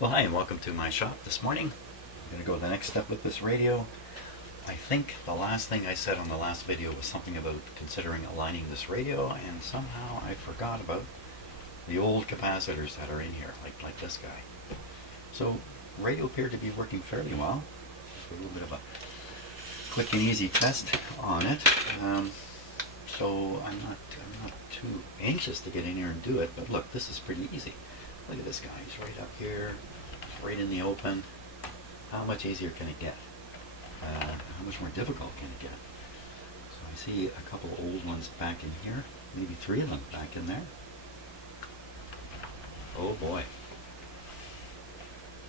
Well, hi and welcome to my shop this morning. I'm going to go the next step with this radio. I think the last thing I said on the last video was something about considering aligning this radio, and somehow I forgot about the old capacitors that are in here, like this guy. So, radio appeared to be working fairly well. Just a little bit of a quick and easy test on it. So I'm not too anxious to get in here and do it, but look, this is pretty easy. Look at this guy, he's right up here, right in the open. How much easier can it get? How much more difficult can it get? So I see a couple old ones back in here, maybe 3 of them back in there. Oh boy.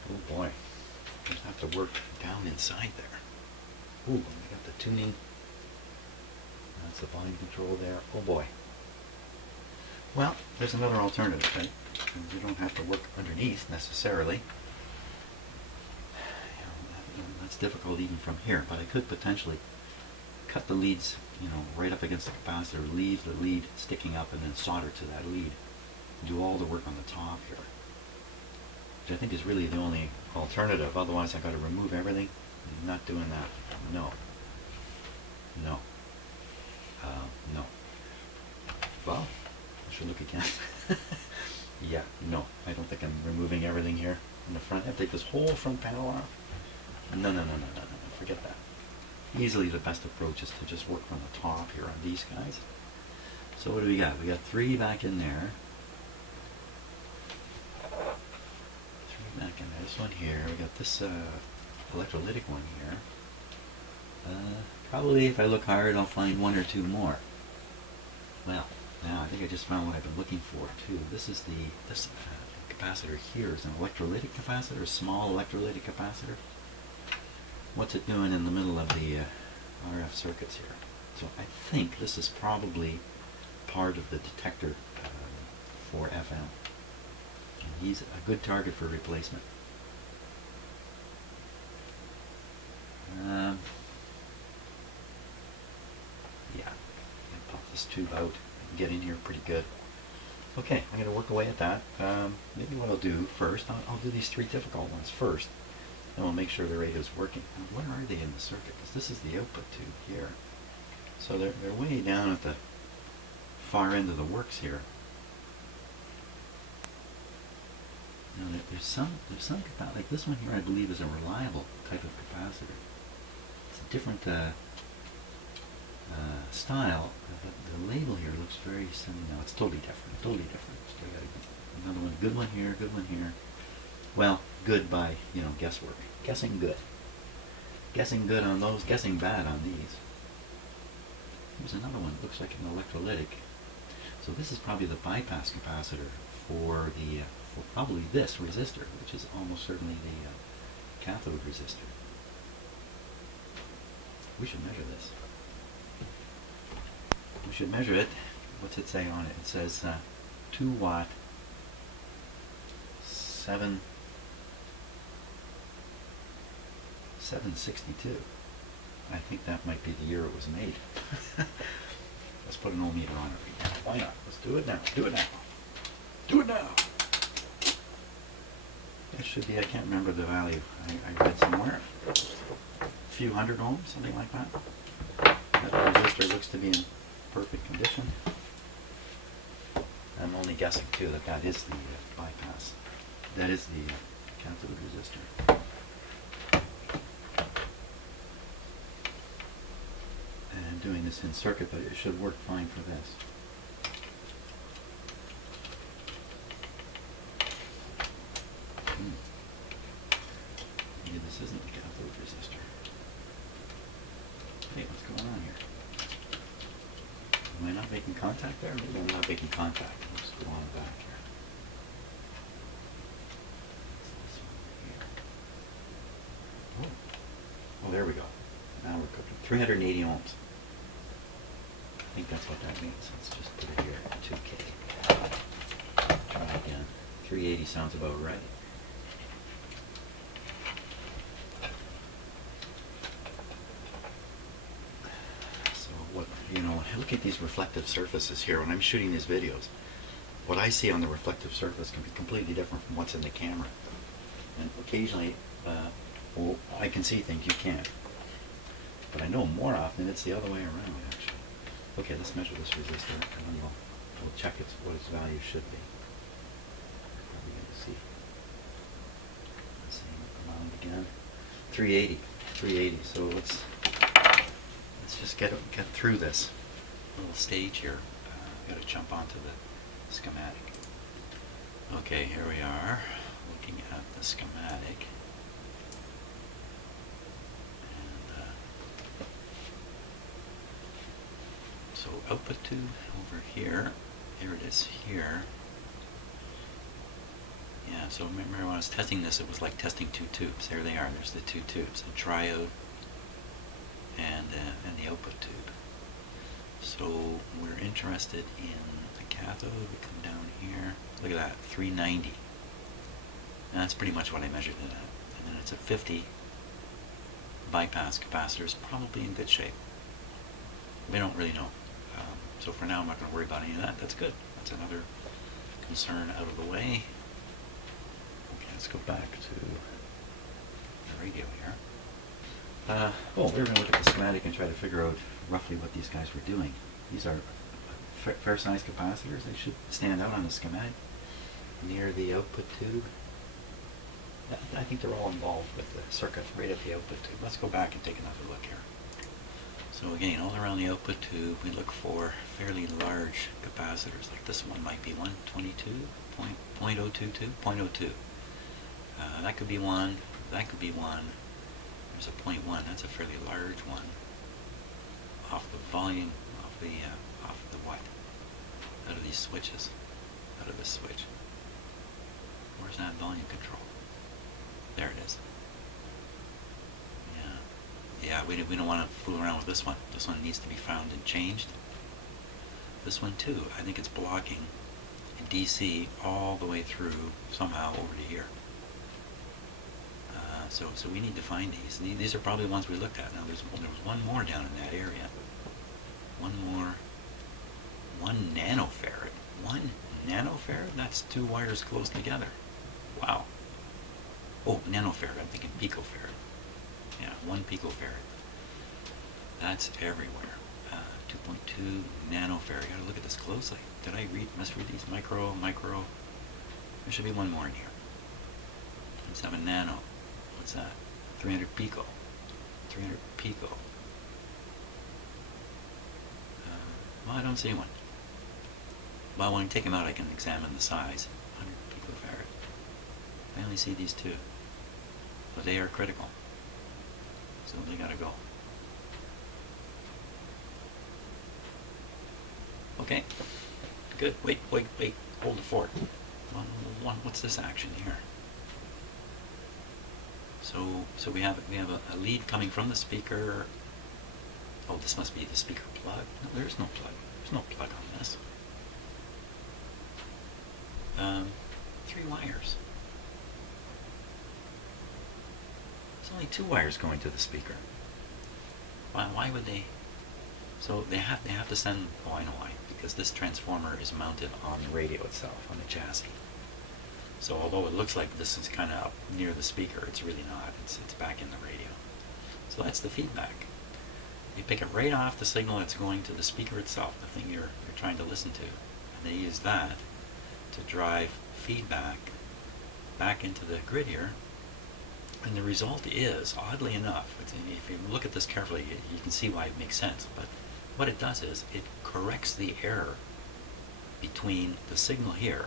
Oh boy. Just have to work down inside there. Ooh, we got the tuning. That's the volume control there. Oh boy. Well, there's another alternative, right? You don't have to work underneath necessarily. That's difficult even from here, but I could potentially cut the leads, right up against the capacitor, leave the lead sticking up, and then solder to that lead. Do all the work on the top here, which I think is really the only alternative. Otherwise, I've got to remove everything. I'm not doing that. No. No. No. Well, I should look again. Yeah, no, I don't think I'm removing everything here in the front. I have to take this whole front panel off. No, forget that. Easily the best approach is to just work from the top here on these guys. So what do we got? We got 3 back in there. 3 back in there. This one here. We got this electrolytic one here. Probably if I look hard I'll find 1 or 2 more. Well, now I think I just found what I've been looking for too. This is this capacitor here is an electrolytic capacitor, a small electrolytic capacitor. What's it doing in the middle of the RF circuits here? So I think this is probably part of the detector for FM. And he's a good target for replacement. Yeah, I'll pop this tube out and get in here pretty good. Okay, I'm going to work away at that. Maybe what I'll do first, I'll do these 3 difficult ones first, and we'll make sure the radio's working. Now, where are they in the circuit? Because this is the output tube here. So they're way down at the far end of the works here. Now there's some like this one here I believe is a reliable type of capacitor. It's a different style, but the label here looks very similar. No, it's totally different. So I got another one, good one here, good one here. Well, good by guesswork. Guessing good. Guessing good on those. Guessing bad on these. Here's another one. Looks like an electrolytic. So this is probably the bypass capacitor for probably this resistor, which is almost certainly the cathode resistor. We should measure this. We should measure it. What's it say on it? It says 2 watt 762. I think that might be the year it was made. Let's put an ohm meter on it right now. Why not? Let's do it now. Do it now. Do it now. It should be, I can't remember the value. I read somewhere. A few hundred ohms, something like that. That resistor looks to be in perfect condition. I'm only guessing too that is the bypass. That is the cathode resistor. And I'm doing this in circuit, but it should work fine for this. Maybe this isn't the cathode resistor. Hey, what's going on here? Am I not making contact there? Maybe I'm not making contact. Let's go on back here. What's this one here? Oh, there we go. Now we're cooking. 380 ohms. I think that's what that means. Let's just put it here at 2K. Try again. 380 sounds about right. Look at these reflective surfaces here. When I'm shooting these videos, what I see on the reflective surface can be completely different from what's in the camera. And occasionally, well, I can see things you can't. But I know more often it's the other way around, actually. Okay, let's measure this resistor, and then we'll check what its value should be. Probably going to see the same amount again. 380. 380. So let's just get through this little stage here. Got to jump onto the schematic. Okay, here we are, looking at the schematic. And so output tube over here. Here it is here. Yeah, so remember when I was testing this, it was like testing two tubes. There they are. There's the two tubes, the triode and the output tube. So we're interested in the cathode. We come down here. Look at that, 390. And that's pretty much what I measured it at. And then it's a 50 bypass capacitor. Is probably in good shape. We don't really know. So for now, I'm not going to worry about any of that. That's good. That's another concern out of the way. Okay, let's go back to the radio here. We're going to look at the schematic and try to figure out roughly what these guys were doing. These are fair-sized capacitors. They should stand out on the schematic near the output tube. I think they're all involved with the circuit right at the output tube. Let's go back and take another look here. So again, all around the output tube, we look for fairly large capacitors. Like this one might be 122, 0.022, 0.02. That could be one. That could be one. There's a 0.1. That's a fairly large one. Off the volume, off the what? Out of these switches. Out of this switch. Where's that volume control? There it is. Yeah, we don't want to fool around with this one. This one needs to be found and changed. This one too, I think it's blocking in DC all the way through somehow over to here. So we need to find these. These are probably the ones we looked at. Now there was one more down in that area. One more. 1 nanofarad. 1 nanofarad? That's 2 wires close together. Wow. Oh, nanofarad. I'm thinking picofarad. Yeah, 1 picofarad. That's everywhere. 2.2 nanofarad. Gotta look at this closely. Did I misread these? Micro. There should be one more in here. Let's have a nano. What's that? 300 pico. 300 pico. Well, I don't see one. Well, when I take them out, I can examine the size. 100 picofarad. I only see these two. But they are critical. So they gotta go. Okay. Good. Wait. Hold the fort. What's this action here? So we have a lead coming from the speaker. Oh, this must be the speaker plug. No, there's no plug. There's no plug on this. 3 wires. There's only 2 wires going to the speaker. Why would they? So they have to send. Oh, I know why. Because this transformer is mounted on the radio itself, on the chassis. So although it looks like this is kind of up near the speaker, it's really not. It's back in the radio. So that's the feedback. You pick it right off the signal that's going to the speaker itself, the thing you're trying to listen to, and they use that to drive feedback back into the grid here. And the result is, oddly enough, if you look at this carefully, you can see why it makes sense. But what it does is it corrects the error between the signal here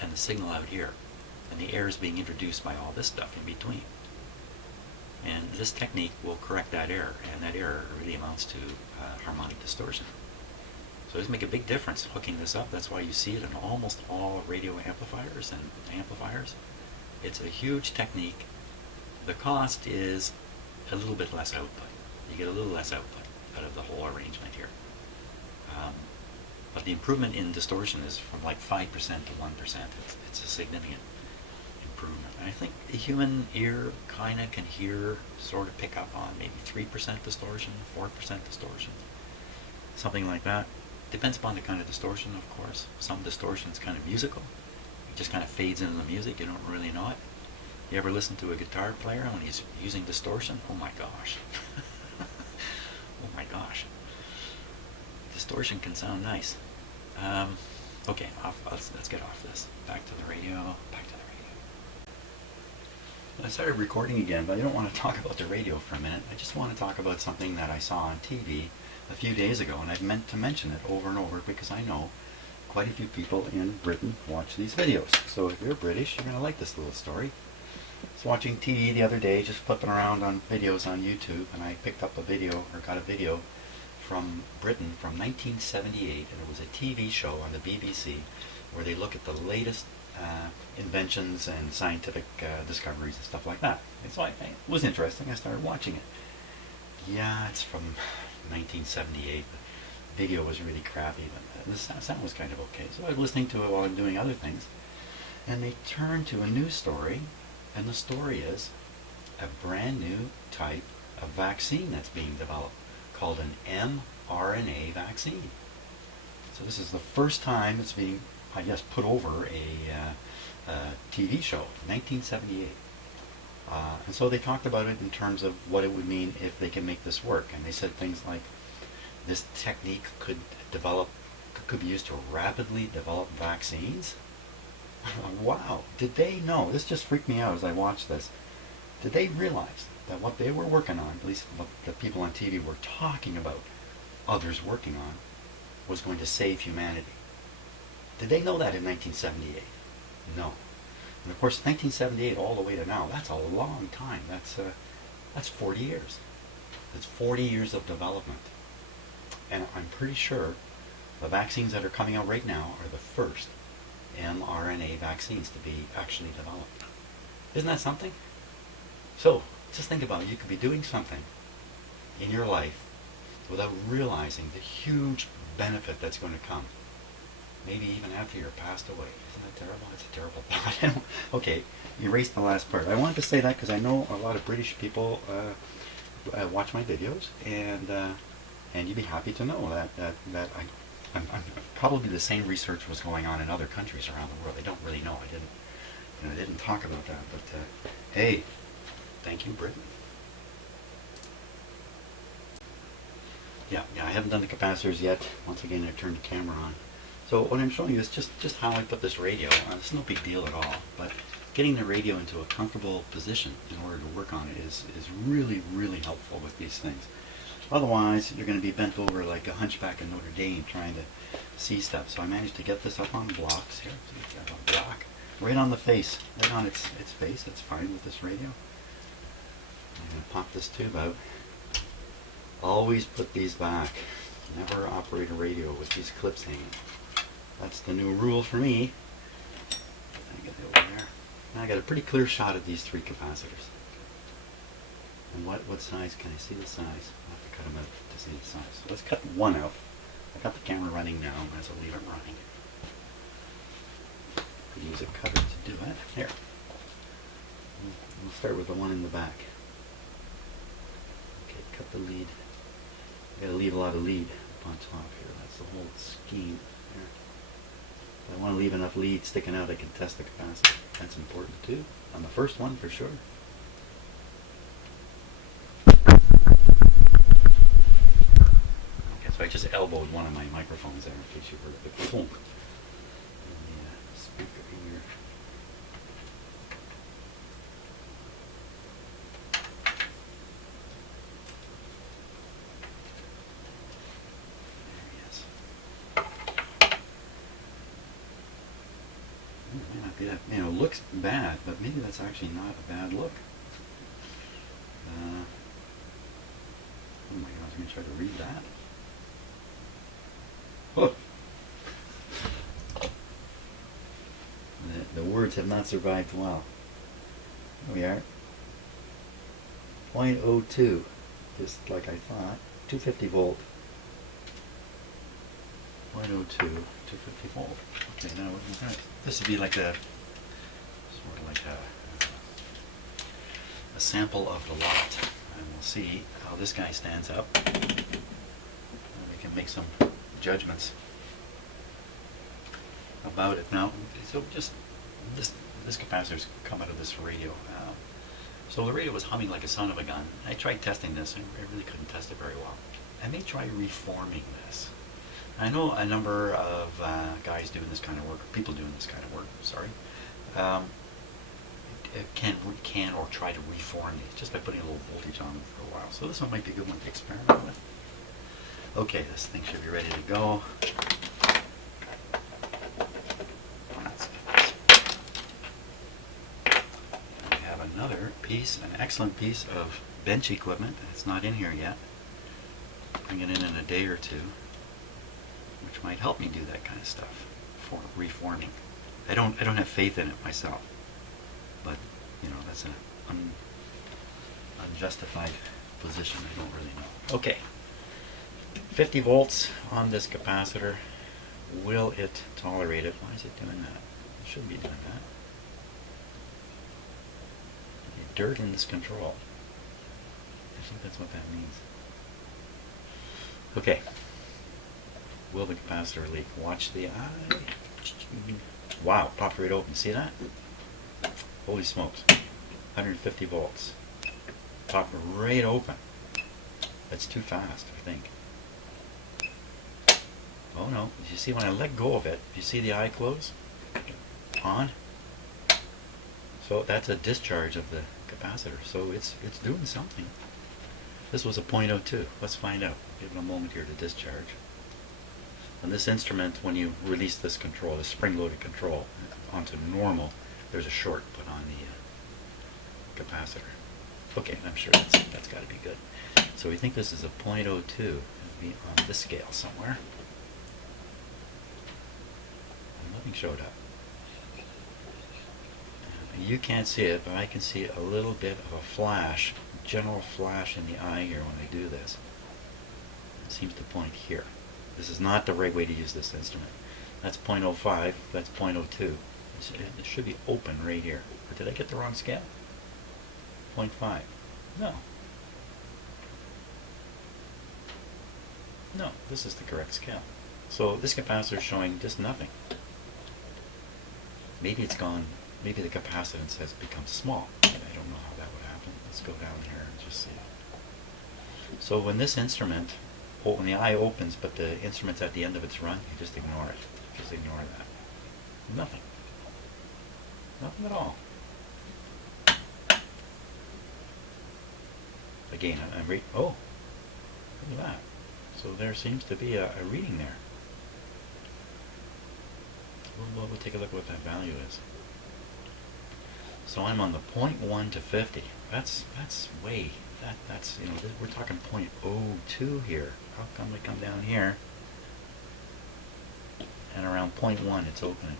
and the signal out here, and the error is being introduced by all this stuff in between. And this technique will correct that error, and that error really amounts to harmonic distortion. So it does make a big difference hooking this up. That's why you see it in almost all radio amplifiers and amplifiers. It's a huge technique. The cost is a little bit less output. You get a little less output out of the whole arrangement here. But the improvement in distortion is from like 5% to 1%. It's a significant improvement. And I think the human ear kind of can hear, sort of pick up on maybe 3% distortion, 4% distortion, something like that. Depends upon the kind of distortion, of course. Some distortion is kind of musical. It just kind of fades into the music. You don't really know it. You ever listen to a guitar player when he's using distortion? Oh my gosh. Oh my gosh. Distortion can sound nice. Okay, let's get off this. Back to the radio. Back to the radio. I started recording again, but I don't want to talk about the radio for a minute. I just want to talk about something that I saw on TV a few days ago, and I've meant to mention it over and over because I know quite a few people in Britain watch these videos. So if you're British, you're going to like this little story. I was watching TV the other day, just flipping around on videos on YouTube, and I picked up a video, or got a video from Britain from 1978, and it was a TV show on the BBC where they look at the latest inventions and scientific discoveries and stuff like that. And so it was interesting. I started watching it. Yeah, it's from 1978. The video was really crappy, but the sound was kind of okay. So I was listening to it while I'm doing other things, and they turned to a news story, and the story is a brand new type of vaccine that's being developed called an mRNA vaccine. So this is the first time it's being, I guess, put over a TV show, 1978. And so they talked about it in terms of what it would mean if they can make this work. And they said things like, this technique could be used to rapidly develop vaccines. Wow, did they know? This just freaked me out as I watched this. Did they realize that what they were working on, at least what the people on TV were talking about, others working on, was going to save humanity? Did they know that in 1978? No. And of course, 1978 all the way to now, that's a long time. That's 40 years. That's 40 years of development. And I'm pretty sure the vaccines that are coming out right now are the first mRNA vaccines to be actually developed. Isn't that something? So, just think about it. You could be doing something in your life without realizing the huge benefit that's going to come. Maybe even after you're passed away. Isn't that terrible? It's a terrible thought. Okay, erase the last part. I wanted to say that because I know a lot of British people watch my videos, and you'd be happy to know that I'm probably the same research was going on in other countries around the world. I don't really know. I didn't talk about that. But hey, thank you, Britain. Yeah, I haven't done the capacitors yet. Once again, I turned the camera on. So what I'm showing you is just how I put this radio on. It's no big deal at all, but getting the radio into a comfortable position in order to work on it is really, really helpful with these things. Otherwise, you're going to be bent over like a hunchback in Notre Dame trying to see stuff. So I managed to get this up on blocks here. So you have a block right on the face, right on its face. That's fine with this radio. I'm going to pop this tube out. Always put these back. Never operate a radio with these clips hanging. That's the new rule for me. I get it over there. Now I got a pretty clear shot of these three capacitors. And what size? Can I see the size? I'll have to cut them out to see the size. So let's cut one out. I got the camera running now. I might as well leave it running. Could use a cutter to do it. Here. We'll start with the one in the back. Okay, cut the lead. I gotta leave a lot of lead up on top here. That's the whole scheme there. If I want to leave enough lead sticking out, I can test the capacitor. That's important too. On the first one for sure. Okay, so I just elbowed one of my microphones there in case you heard a big thump. And the speaker here. It looks bad, but maybe that's actually not a bad look. Oh my gosh, I'm going to try to read that. Look! The words have not survived well. Here we are. 0.02, just like I thought. 250 volt. 0.02, 250 volt. Okay, now this would be like a sort of like a sample of the lot, and we'll see how this guy stands up. And we can make some judgments about it. Now, so just this capacitor's come out of this radio. So the radio was humming like a son of a gun. I tried testing this, and I really couldn't test it very well. I may try reforming this. I know a number of guys doing this kind of work, or people doing this kind of work, sorry, can or try to reform these just by putting a little voltage on them for a while. So this one might be a good one to experiment with. Okay, this thing should be ready to go. I have another piece, an excellent piece of bench equipment. It's not in here yet. Bring it in a day or two, which might help me do that kind of stuff for reforming. I don't have faith in it myself, but you know, that's an unjustified position. I don't really know. Okay, 50 volts on this capacitor. Will it tolerate it? Why is it doing that? It shouldn't be doing that. Dirt in this control. I think that's what that means. Okay. Will the capacitor leak? Watch the eye. Wow, popped right open. See that? Holy smokes. 150 volts. Popped right open. That's too fast, I think. Oh no. You see when I let go of it, you see the eye close? On. So that's a discharge of the capacitor. So it's doing something. This was a .02. Let's find out. Give it a moment here to discharge. On this instrument, when you release this control, the spring-loaded control, onto normal, there's a short put on the capacitor. Okay, I'm sure that's got to be good. So we think this is a .02. It'll be on this scale somewhere. And nothing showed up. And you can't see it, but I can see a little bit of a flash, general flash in the eye here when I do this. It seems to point here. This is not the right way to use this instrument. That's .05, that's .02. It should be open right here. Or did I get the wrong scale? 0.5. No. No, this is the correct scale. So this capacitor is showing just nothing. Maybe it's gone, maybe the capacitance has become small. I don't know how that would happen. Let's go down here and just see. So when this instrument, when the eye opens but the instrument's at the end of its run, you just ignore it. Just ignore that. Nothing. Nothing at all. Again, oh, look at that. So there seems to be a reading there. We'll take a look at what that value is. So I'm on the 0.1 to 50. That's way, that's, you know, we're talking 0.02 here. How come we come down here and around 0.1 it's opening?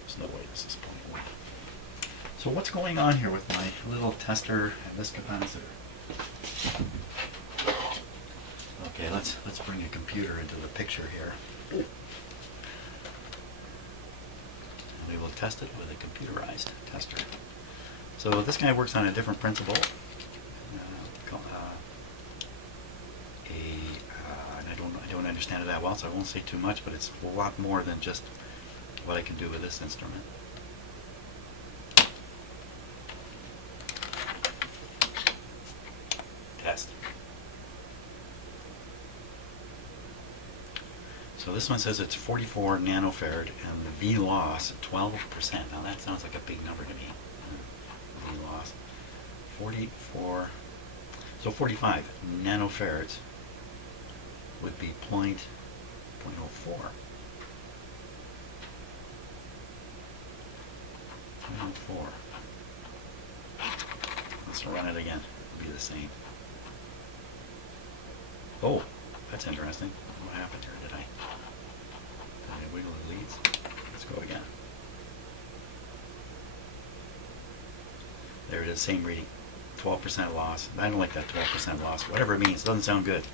There's no way this is 0.1. So what's going on here with my little tester and this capacitor? Okay, let's bring a computer into the picture here. And we will test it with a computerized tester. So this guy works on a different principle. And I don't understand it that well, so I won't say too much, but it's a lot more than just what I can do with this instrument. Test. So this one says it's 44 nanofarad and the V loss 12%. Now that sounds like a big number to me. V loss 44. So 45 nanofarads would be 0.04. Let's run it again. It'll be the same. Oh, that's interesting. What happened here? Did I wiggle the leads? Let's go again. There it is, same reading. 12% loss. I don't like that 12% loss. Whatever it means, it doesn't sound good.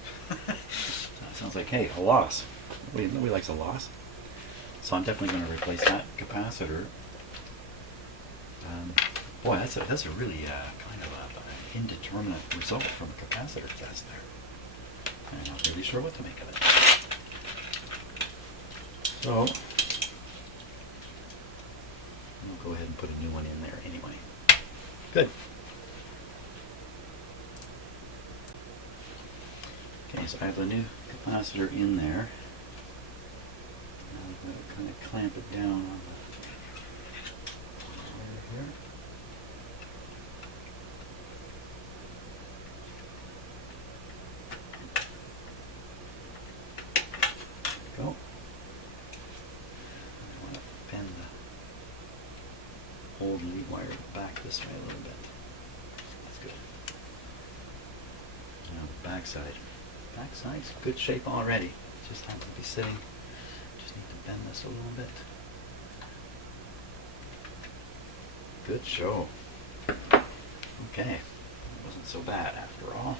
Sounds like, hey, a loss. Nobody likes a loss. So I'm definitely going to replace that capacitor. Boy, that's a really kind of an indeterminate result from a capacitor test there. I'm not really sure what to make of it. So I'll go ahead and put a new one in there anyway. Good. Okay, so I have the new capacitor in there. Now I'm going to kind of clamp it down on the wire here. Go. I want to bend the old lead wire back this way a little bit. That's good. Now the back side. Back side's good shape already. Just happens to be sitting. Just need to bend this a little bit. Good show. Okay. It wasn't so bad after all.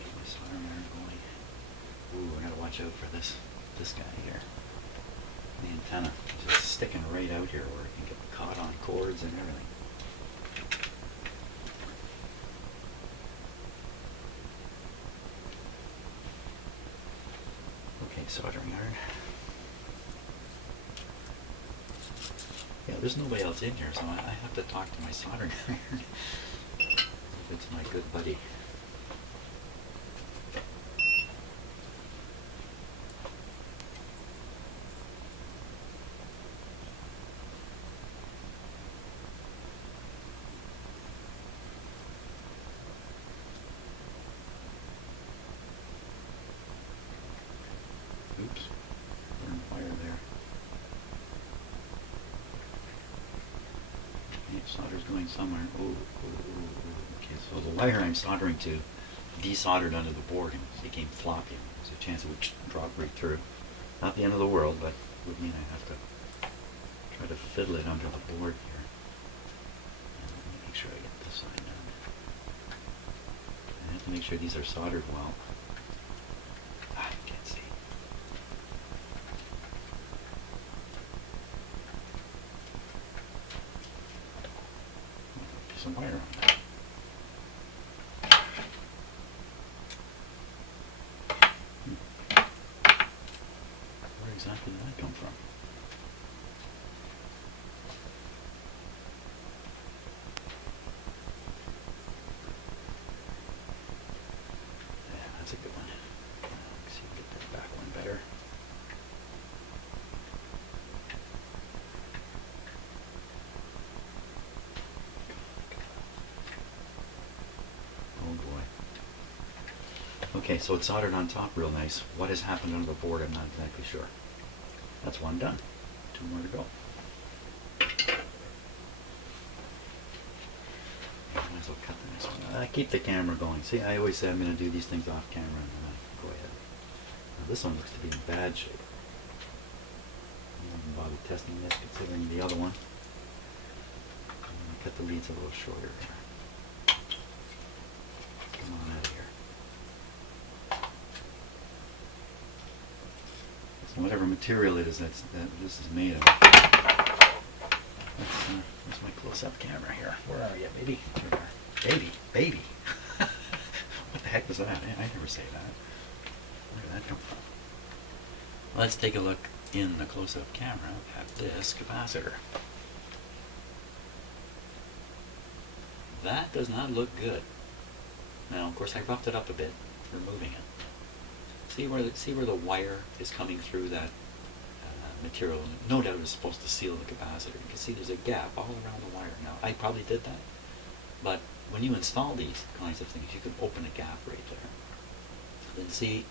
Get my soldering iron going. Ooh, I gotta watch out for this guy here. The antenna is just sticking right out here where it can get caught on cords and everything. Okay, soldering iron. Yeah, there's nobody else in here, so I have to talk to my soldering iron. It's my good buddy. Oops, burned wire there. Okay, solder's going somewhere. Okay, so the wire I'm soldering to desoldered under the board and became floppy. There's a chance it would drop right through. Not the end of the world, but would mean I have to try to fiddle it under the board here. And let me make sure I get this side done. I have to make sure these are soldered well. I can't see. Piece of wire on that. Where exactly did that come from? Yeah, that's a good one. Let's see if we get that back one better. Oh boy. Okay, so it's soldered on top real nice. What has happened under the board, I'm not exactly sure. That's one done. Two more to go. Might as well cut the next one. I keep the camera going. See, I always say I'm going to do these things off camera, and then I go ahead. Now this one looks to be in bad shape. I haven't bothered testing this, considering the other one. I'm going to cut the leads a little shorter here. Come on out of here. So whatever material it is that this is made of. That's my close-up camera here. Where are you, baby? There you are. Baby, baby. What the heck was that? I never say that. Where did that come from? Let's take a look in the close-up camera at this capacitor. That does not look good. Now, of course, I roughed it up a bit, removing it. See where the wire is coming through that material. No doubt it's supposed to seal the capacitor. You can see there's a gap all around the wire. Now, I probably did that, but when you install these kinds of things, you can open a gap right there. Then see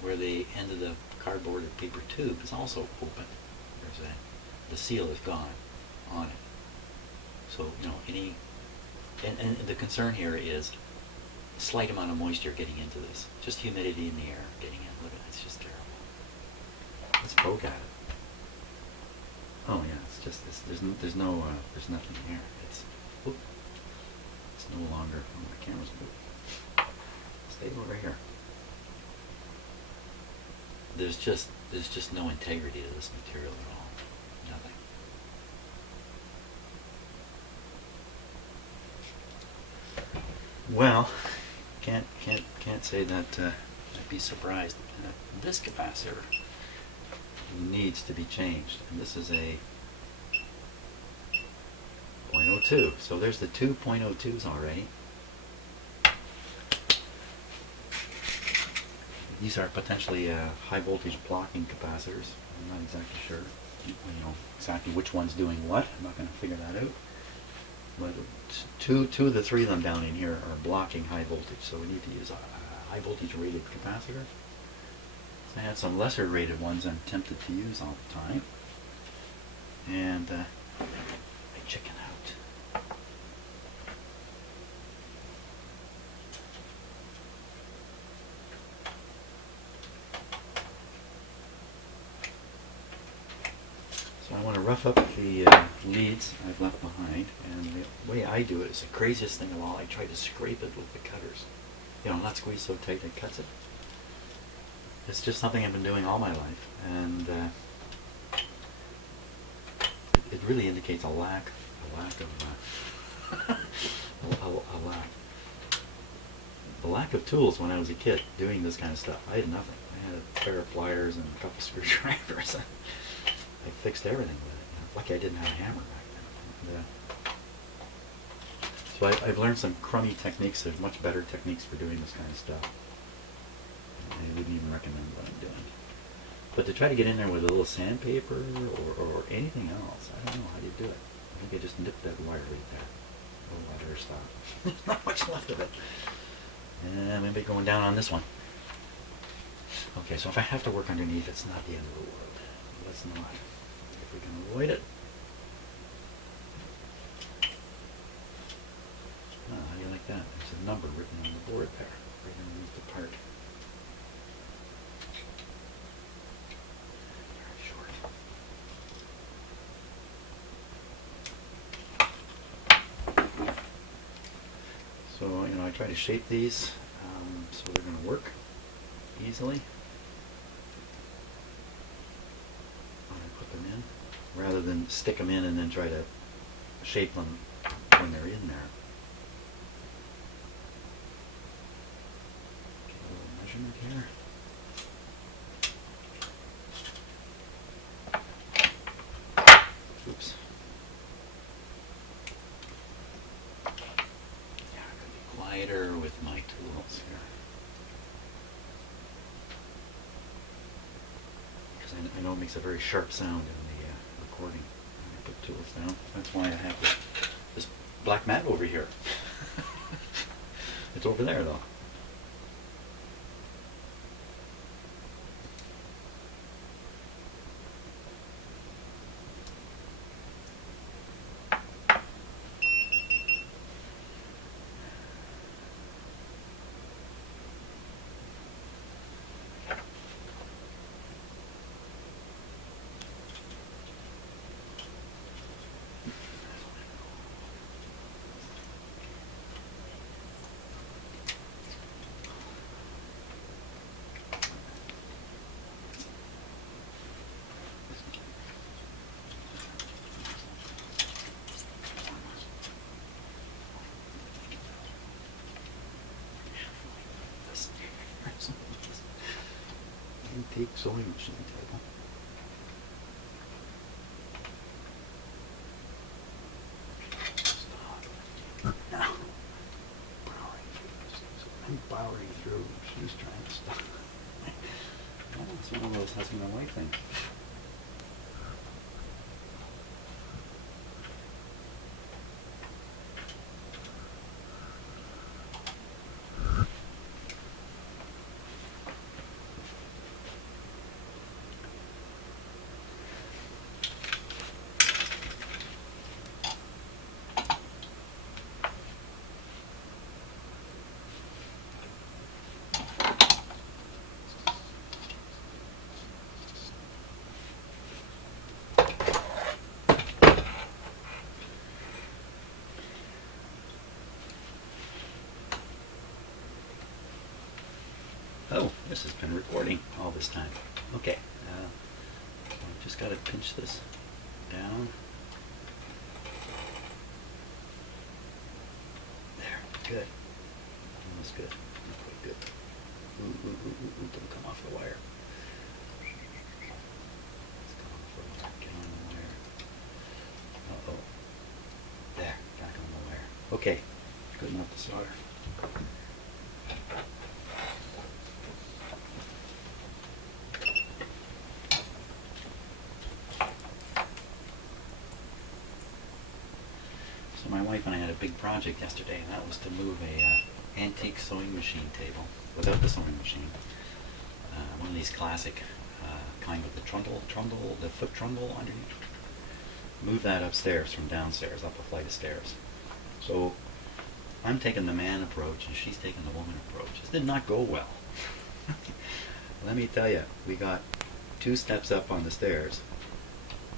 where the end of the cardboard or paper tube is also open. There's the seal is gone on it. So, you know, and the concern here is slight amount of moisture getting into this. Just humidity in the air getting in. Look at it, it's just terrible. Let's poke at it. Oh yeah, it's just this. There's nothing here. It's no longer. Oh, my camera's moving. Stay over here. There's just no integrity to this material at all. Nothing. Well, can't say that I'd be surprised. This capacitor needs to be changed, and this is a 0.02. So there's the two 0.02s already. These are potentially high voltage blocking capacitors. I'm not exactly sure, exactly which one's doing what. I'm not going to figure that out. But two of the three of them down in here are blocking high voltage, so we need to use a high voltage rated capacitor. I had some lesser rated ones I'm tempted to use all the time, and I chicken out. So I want to rough up the leads I've left behind, and the way I do it is the craziest thing of all. I try to scrape it with the cutters. Not squeeze so tight it cuts it. It's just something I've been doing all my life, and it really indicates a lack of tools when I was a kid doing this kind of stuff. I had nothing. I had a pair of pliers and a couple screwdrivers. I fixed everything with it. Lucky I didn't have a hammer back then. So I've learned some crummy techniques. There's much better techniques for doing this kind of stuff. I wouldn't even recommend what I'm doing. But to try to get in there with a little sandpaper or anything else, I don't know how you do it. I think I just nipped that wire right there. Oh, I better stop. There's not much left of it. And maybe going down on this one. Okay, so if I have to work underneath, it's not the end of the world. Let's not. If we can avoid it. Oh, how do you like that? There's a number written on the board there, right underneath the part. So, I try to shape these so they're going to work easily. When I put them in, rather than stick them in and then try to shape them when they're in there. Get a little measurement here. Oops. With my tools here, because I know it makes a very sharp sound in the recording when I put tools down. That's why I have this black mat over here. It's over there though. Antique sewing machine table. Stop. Now, I'm powering through. She's trying to stop. Oh, it's one of those husband and wife things. Oh, this has been recording all this time. Okay, I've just got to pinch this down. There, good. Almost good. good. Ooh, don't come off the wire. Let's come off the wire. Get on the wire. Uh-oh. There, back on the wire. Okay, good enough to solder. So my wife and I had a big project yesterday, and that was to move a antique sewing machine table without the sewing machine. One of these classic kind with the the foot trundle underneath. Move that upstairs from downstairs, up a flight of stairs. So I'm taking the man approach, and she's taking the woman approach. This did not go well. Let me tell you, we got 2 steps up on the stairs,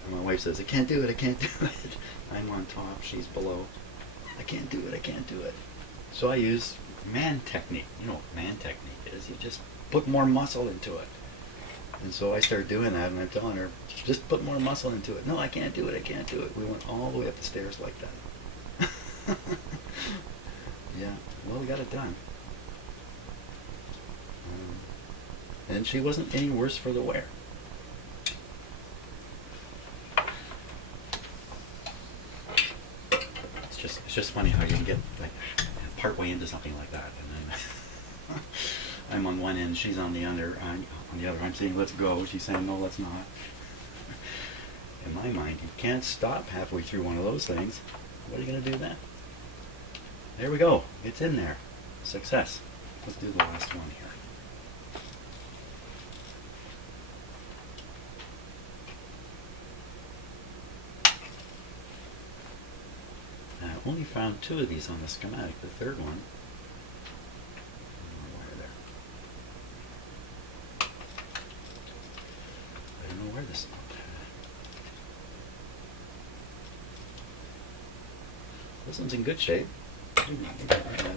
and my wife says, I can't do it, I can't do it. I'm on top, she's below. I can't do it, I can't do it. So I use man technique. You know what man technique is. You just put more muscle into it. And so I started doing that, and I'm telling her, just put more muscle into it. No, I can't do it, I can't do it. We went all the way up the stairs like that. Yeah, well, we got it done. And she wasn't any worse for the wear. It's just funny how you can get like part way into something like that, and then I'm on one end, she's on the other. On the other, I'm saying let's go. She's saying no, let's not. In my mind, you can't stop halfway through one of those things. What are you going to do then? There we go. It's in there. Success. Let's do the last one here. I only found 2 of these on the schematic. The third one, I don't know where this is. This one's in good shape.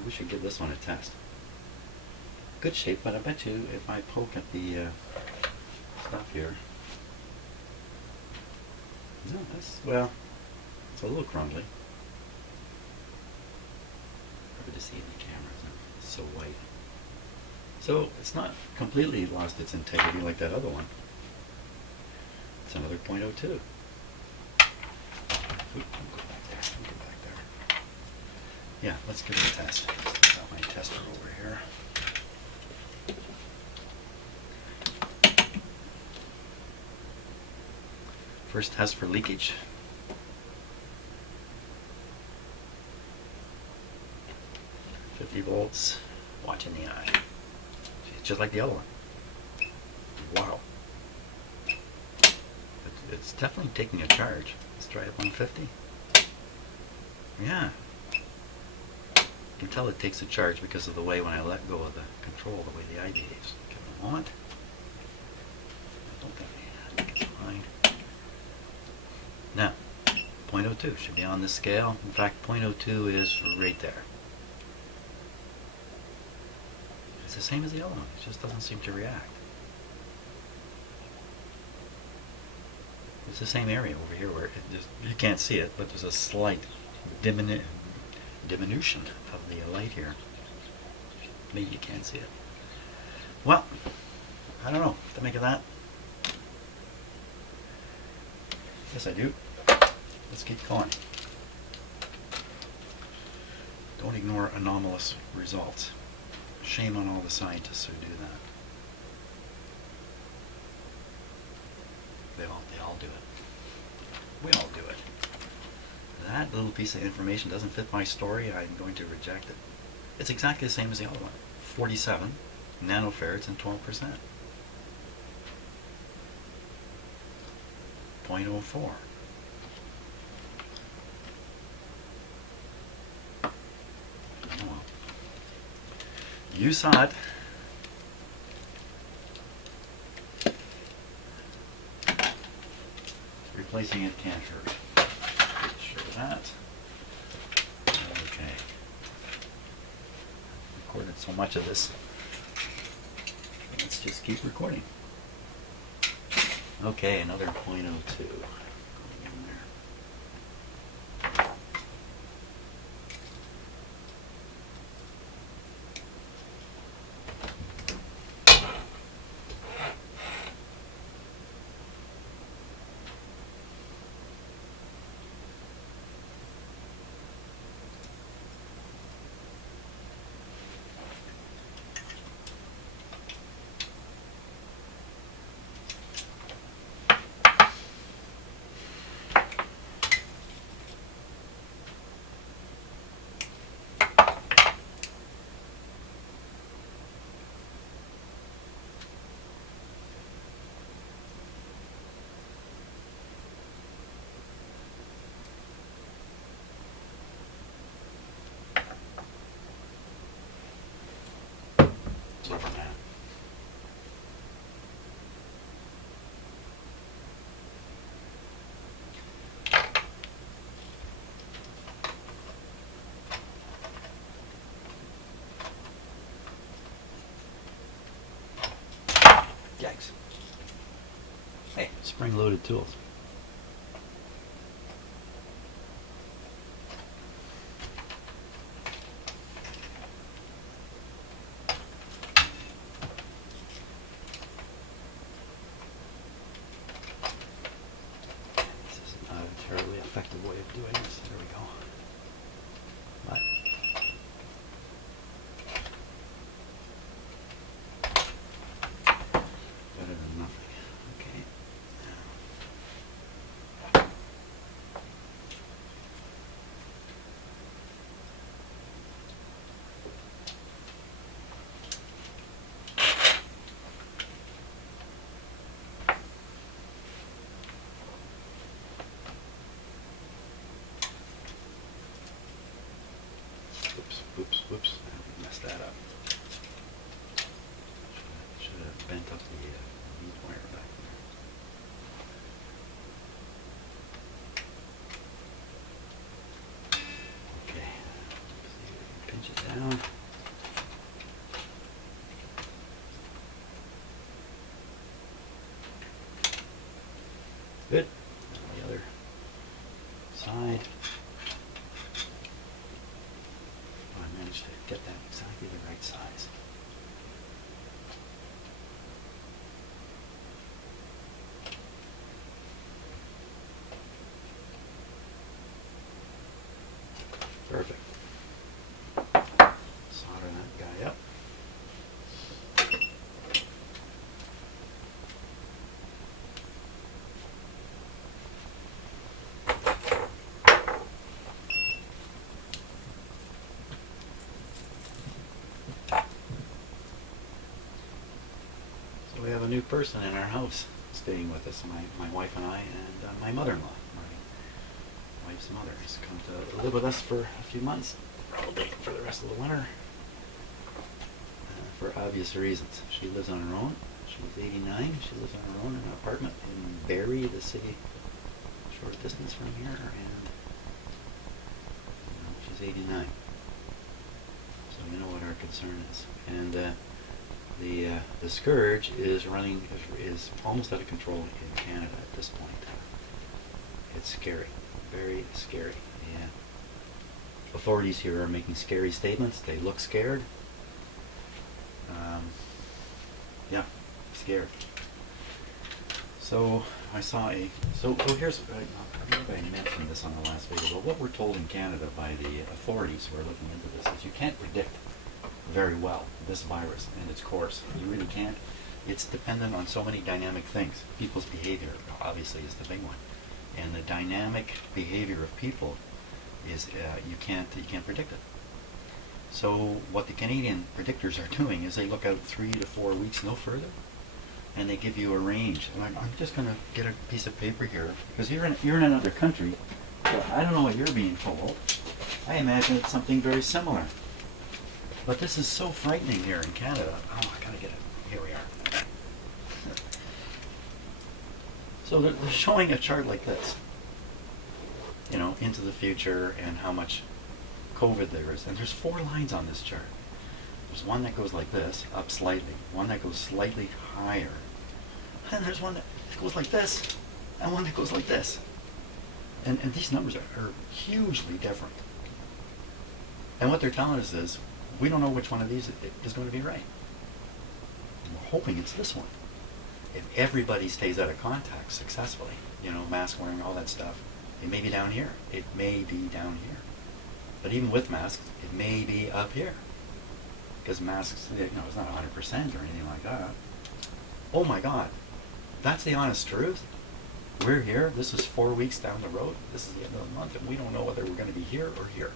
We should give this one a test. Good shape, but I bet you if I poke at the stuff here, no, well, it's a little crumbly. Hard to see in the camera, it's so white. So it's not completely lost its integrity like that other one. It's another .02. Oop, go back there. Go back there. Yeah, let's give it a test. I've got my tester over here. First test for leakage. volts, watching the eye. It's just like the other one. Wow. It's definitely taking a charge. Let's try it 150. Yeah. You can tell it takes a charge because of the way when I let go of the control, the way the eye behaves. Give it a moment. I think it's fine. Now, 0.02 should be on this scale. In fact, 0.02 is right there. It's the same as the other one. It just doesn't seem to react. It's the same area over here where it just, you can't see it, but there's a slight diminution of the light here. Maybe you can't see it. Well, I don't know what to make of that. Yes, I do. Let's keep going. Don't ignore anomalous results. Shame on all the scientists who do that. They all do it. We all do it. That little piece of information doesn't fit my story. I'm going to reject it. It's exactly the same as the other one. 47 nanofarads and 12%. 0.04. Oh well. You saw it. Replacing it can't hurt. Sure of that. Okay. Recorded so much of this. Let's just keep recording. Okay, another 0.02 going in there. Hey, spring-loaded tools. This is not a terribly effective way of doing this. There we go. But better than nothing. Okay. Whoops. I messed that up. Should have bent up the lead wire back there. Okay. See if we can pinch it down. Good. On the other side. I managed to get that exactly the right size. Perfect. Solder that guy up. So we have a new person in our house staying with us, my wife and I, and my mother-in-law. My wife's mother has come to live with us for a few months, probably for the rest of the winter, for obvious reasons. She lives on her own. She's 89. She lives on her own in an apartment in Barrie, the city, short distance from here, and she's 89. So you know what our concern is. And the scourge is almost out of control in Canada at this point. It's scary, very scary. The authorities here are making scary statements. They look scared. Yeah, scared. So I saw so here's, I think I mentioned this on the last video, but what we're told in Canada by the authorities who are looking into this is you can't predict very well this virus and its course. You really can't. It's dependent on so many dynamic things. People's behavior obviously is the big one, and the dynamic behavior of people is you can't predict it. So what the Canadian predictors are doing is they look out 3 to 4 weeks, no further, and they give you a range. And I'm just going to get a piece of paper here because you're in another country. So I don't know what you're being told. I imagine it's something very similar. But this is so frightening here in Canada. Oh, I gotta get it. Here we are. So they're showing a chart like this, into the future and how much COVID there is. And there's 4 lines on this chart. There's one that goes like this, up slightly. One that goes slightly higher. And there's one that goes like this, and one that goes like this. And these numbers are hugely different. And what they're telling us is, we don't know which one of these is going to be right. We're hoping it's this one. If everybody stays out of contact successfully, mask wearing, all that stuff, it may be down here. It may be down here. But even with masks, it may be up here. Because masks, it's not 100% or anything like that. Oh my God. That's the honest truth. We're here. This is 4 weeks down the road. This is the end of the month, and we don't know whether we're going to be here or here.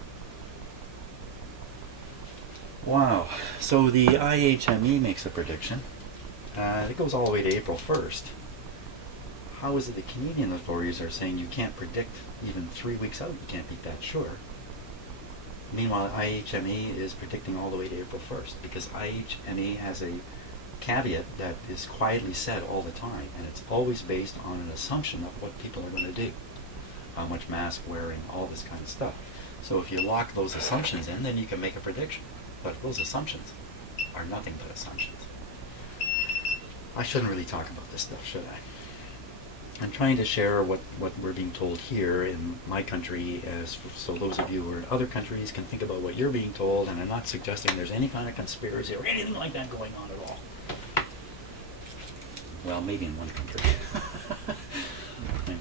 Wow. So the IHME makes a prediction. It goes all the way to April 1st. How is it the Canadian authorities are saying you can't predict even 3 weeks out? You can't be that sure. Meanwhile, IHME is predicting all the way to April 1st because IHME has a caveat that is quietly said all the time, and it's always based on an assumption of what people are going to do, how much mask wearing, all this kind of stuff. So if you lock those assumptions in, then you can make a prediction. But those assumptions are nothing but assumptions. I shouldn't really talk about this stuff, should I? I'm trying to share what we're being told here in my country, so those of you who are in other countries can think about what you're being told, and I'm not suggesting there's any kind of conspiracy or anything like that going on at all. Well, maybe in one country.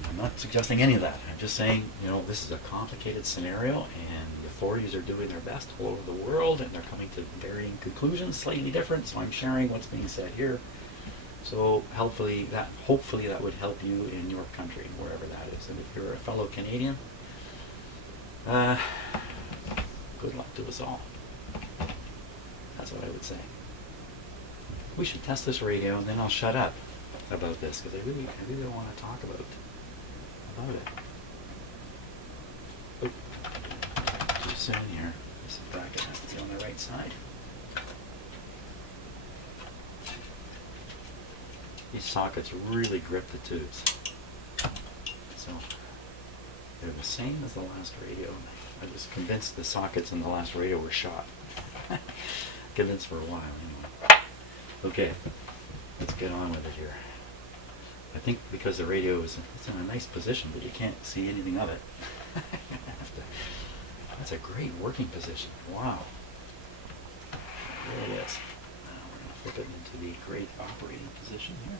I'm not suggesting any of that. I'm just saying, this is a complicated scenario, and the authorities are doing their best all over the world, and they're coming to varying conclusions, slightly different, so I'm sharing what's being said here. So hopefully that would help you in your country, wherever that is. And if you're a fellow Canadian, good luck to us all. That's what I would say. We should test this radio, and then I'll shut up about this, because I really don't want to talk about it. Oh, too soon here. This bracket has to be on the right side. These sockets really grip the tubes. So they're the same as the last radio. I was convinced the sockets in the last radio were shot. Convinced for a while anyway. Okay, let's get on with it here. I think because the radio it's in a nice position, but you can't see anything of it. That's a great working position. Wow. There it is. Flip it into the great operating position here.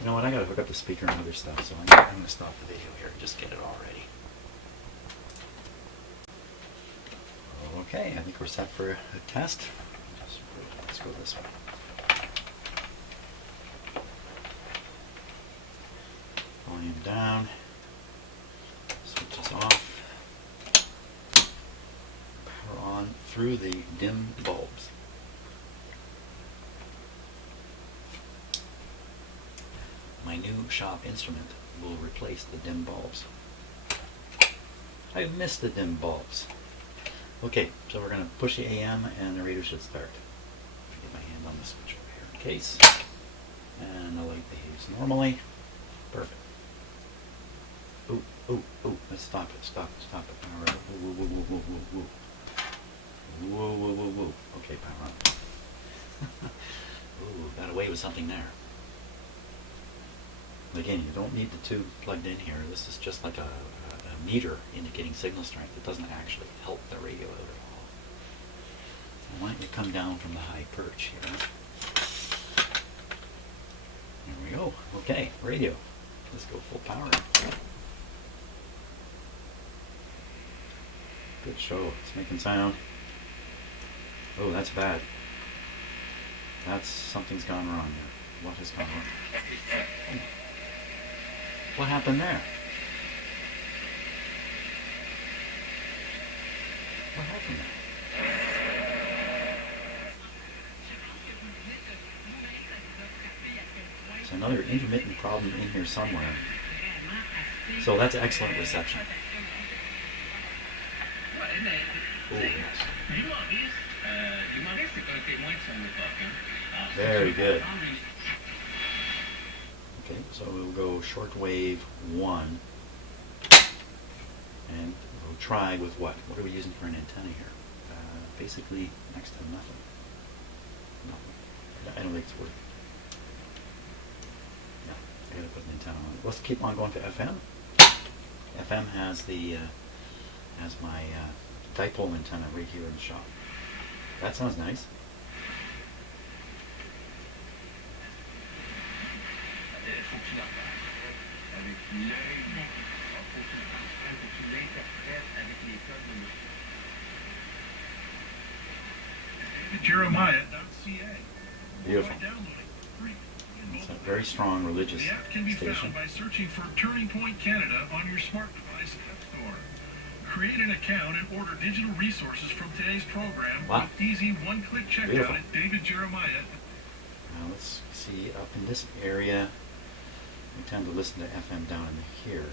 You know what, I gotta hook up the speaker and other stuff, so I'm gonna stop the video here and just get it all ready. Okay, I think we're set for a test. Let's go this way. Volume down. Switches off. On through the dim bulbs. My new shop instrument will replace the dim bulbs. I missed the dim bulbs. Okay, so we're going to push the AM and the radio should start. Get my hand on the switch over here in case. And the light behaves normally. Perfect. Ooh, let's stop it. All right. Whoa. Okay, power on. Ooh, got away with something there. Again, you don't need the tube plugged in here. This is just like a meter indicating signal strength. It doesn't actually help the radio out at all. So why don't you come down from the high perch here? There we go. Okay, radio. Let's go full power. Good show. It's making sound. Oh, that's bad. Something's gone wrong there. What has gone wrong? What happened there? What happened there? There's another intermittent problem in here somewhere. So that's excellent reception. Oh, yes. Very good. Okay, so we'll go shortwave 1, and we'll try with what? What are we using for an antenna here? Basically, next to nothing. I don't think it's worth. Yeah, I gotta put an antenna on it. Let's keep on going to FM. FM has my dipole antenna right here in the shop. That sounds nice. Jeremiah.ca. Beautiful. It's a very strong religious The app can be station. found by searching for Turning Point Canada on your smart device App Store. Create an account and order digital resources from today's program Wow. with easy one-click checkout Beautiful. at David Jeremiah. Now let's see, up in this area, we tend to listen to FM down in here.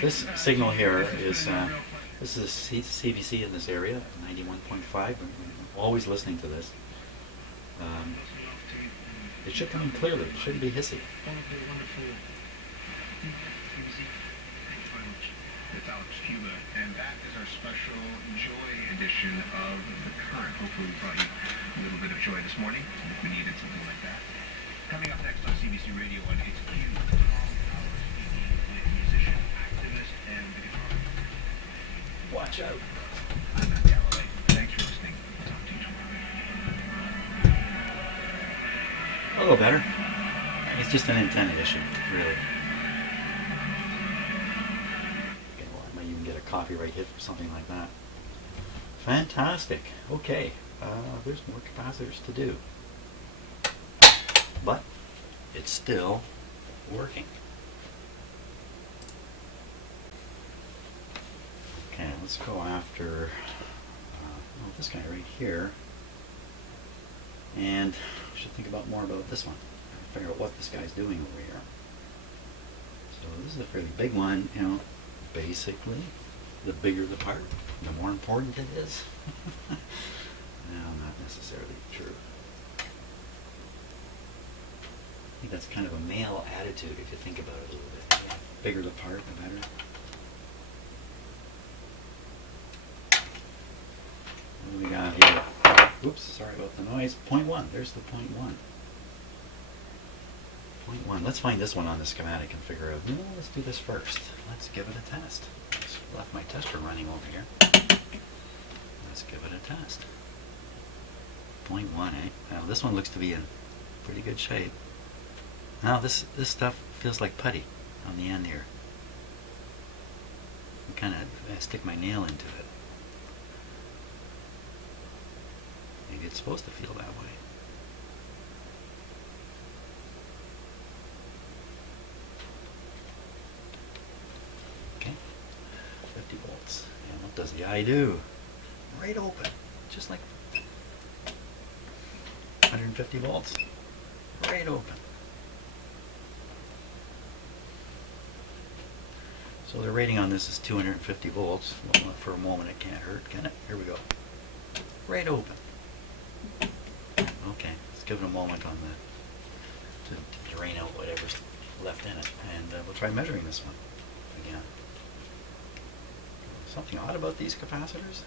this signal here is this is CVC in this area, 91.5. I'm always listening to this. It should come in clearly. It shouldn't be hissy. Wonderful, wonderful. Thank you very much. It's Alex Cuba, and that is our special Joy edition of The Current. Hopefully we brought you a little bit of joy this morning, if we needed something like that. Coming up next on CBC Radio on HQ, Tom Powers, musician, activist, and the guitar. Watch out. I'm Matt Galloway. Thanks for listening. Talk to you tomorrow. A little better. It's just an antenna issue, really. Okay, well, I might even get a copyright hit for something like that. Fantastic. Okay, there's more capacitors to do. But it's still working. Okay, let's go after this guy right here. And we should think about more about this one. Figure out what this guy's doing over here. So this is a fairly big one. You know, basically, the bigger the part, the more important it is. No, not necessarily true. I think that's kind of a male attitude if you think about it a little bit. The bigger the part, the better. What do we got here? Oops, sorry about the noise. 0.1. There's the 0.1. 0.1. Let's find this one on the schematic and figure out, no, let's do this first. Let's give it a test. Just left my tester running over here. Let's give it a test. 0.1, eh? Now this one looks to be in pretty good shape. Now this stuff feels like putty on the end here. I kind of stick my nail into it. Maybe it's supposed to feel that way. Okay, 50 volts. And what does the eye do? Right open, just like 150 volts. Right open. So the rating on this is 250 volts. Well, for a moment it can't hurt, can it? Here we go. Right open. Okay, let's give it a moment on the to drain out whatever's left in it, and we'll try measuring this one again. Something odd about these capacitors?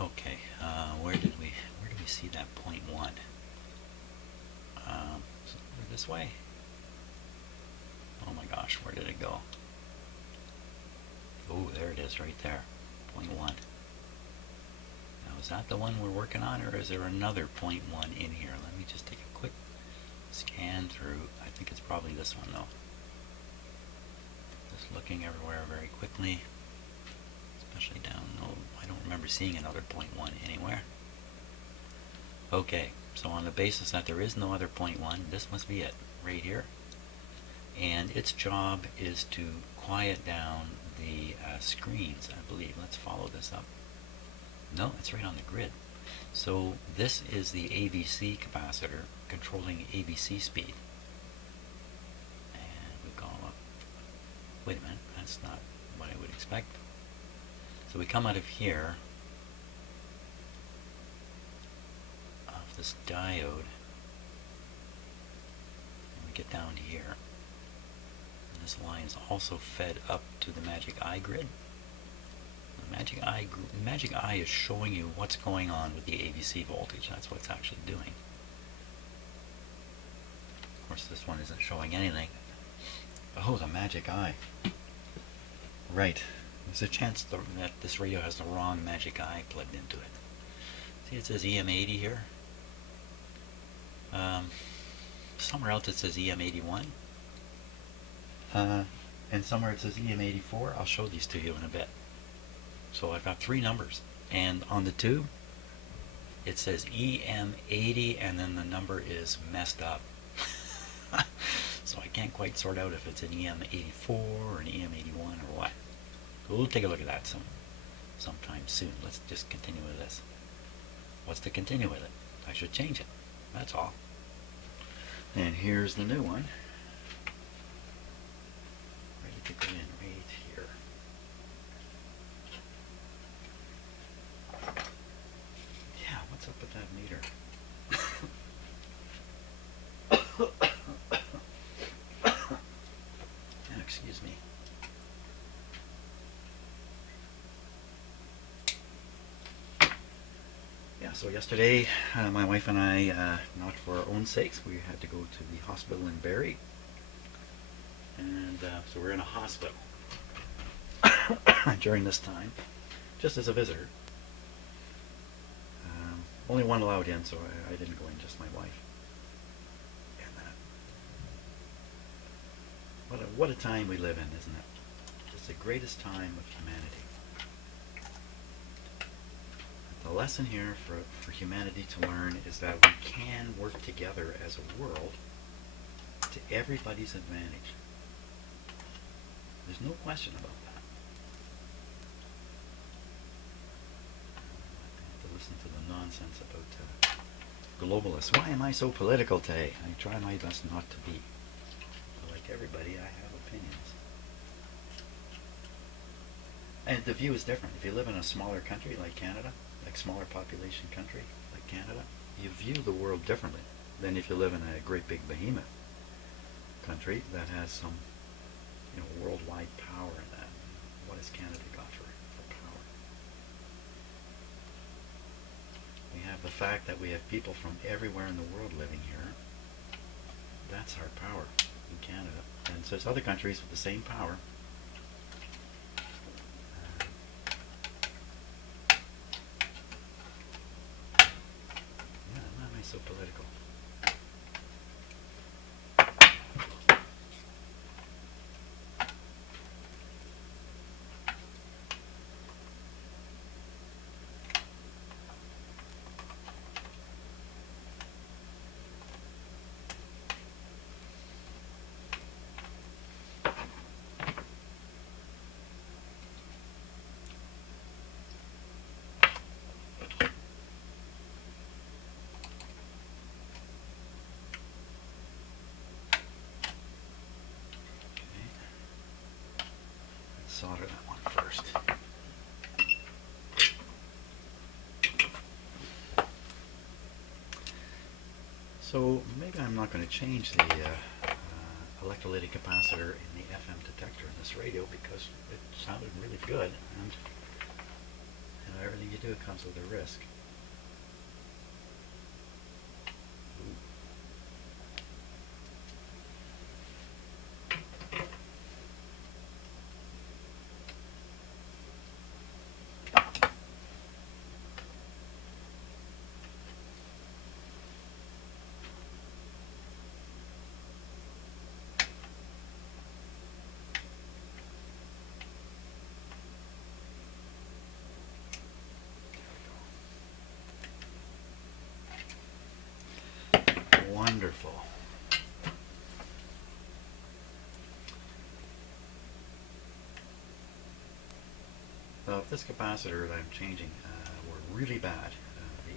Okay, where did we see that 0.1? So this way. Oh my gosh, where did it go? Oh, there it is, right there. 0.1. Now, is that the one we're working on, or is there another 0.1 in here? Let me just take a quick scan through. I think it's probably this one, though. Just looking everywhere very quickly, especially down. No, I don't remember seeing another 0.1 anywhere. Okay, so on the basis that there is no other 0.1, this must be it, right here. And its job is to quiet down the screens, I believe. Let's follow this up. No, it's right on the grid. So this is the AVC capacitor controlling ABC speed. And we call up. Wait a minute, that's not what I would expect. So we come out of here, off this diode, and we get down to here. And this line is also fed up to the Magic Eye grid. Magic Eye is showing you what's going on with the AVC voltage. That's what it's actually doing. Of course, this one isn't showing anything. Oh, the Magic Eye. Right. There's a chance that this radio has the wrong Magic Eye plugged into it. See, it says EM80 here. Somewhere else it says EM81. And somewhere it says EM84. I'll show these to you in a bit. So I've got three numbers, and on the tube it says EM80, and then the number is messed up. So I can't quite sort out if it's an EM84 or an EM81 or what. So we'll take a look at that sometime soon. Let's just continue with this. What's to continue with it? I should change it. That's all. And here's the new one. Ready to go in. Ready So yesterday, my wife and I, not for our own sakes, we had to go to the hospital in Barrie. And so we're in a hospital during this time, just as a visitor. Only one allowed in, so I didn't go in, just my wife. And what a time we live in, isn't it? It's the greatest time of humanity. The lesson here for humanity to learn is that we can work together as a world to everybody's advantage. There's no question about that. I have to listen to the nonsense about globalists. Why am I so political today? I try my best not to be. But like everybody, I have opinions. And the view is different. If you live in a smaller country like Canada, like smaller population country like Canada, you view the world differently than if you live in a great big behemoth country that has some, worldwide power in that. What has Canada got for power? We have the fact that we have people from everywhere in the world living here. That's our power in Canada. And so there's other countries with the same power. Why am I so political? Solder that one first. So maybe I'm not going to change the electrolytic capacitor in the FM detector in this radio because it sounded really good, and everything you do comes with a risk. Wonderful. Now, if this capacitor that I'm changing were really bad,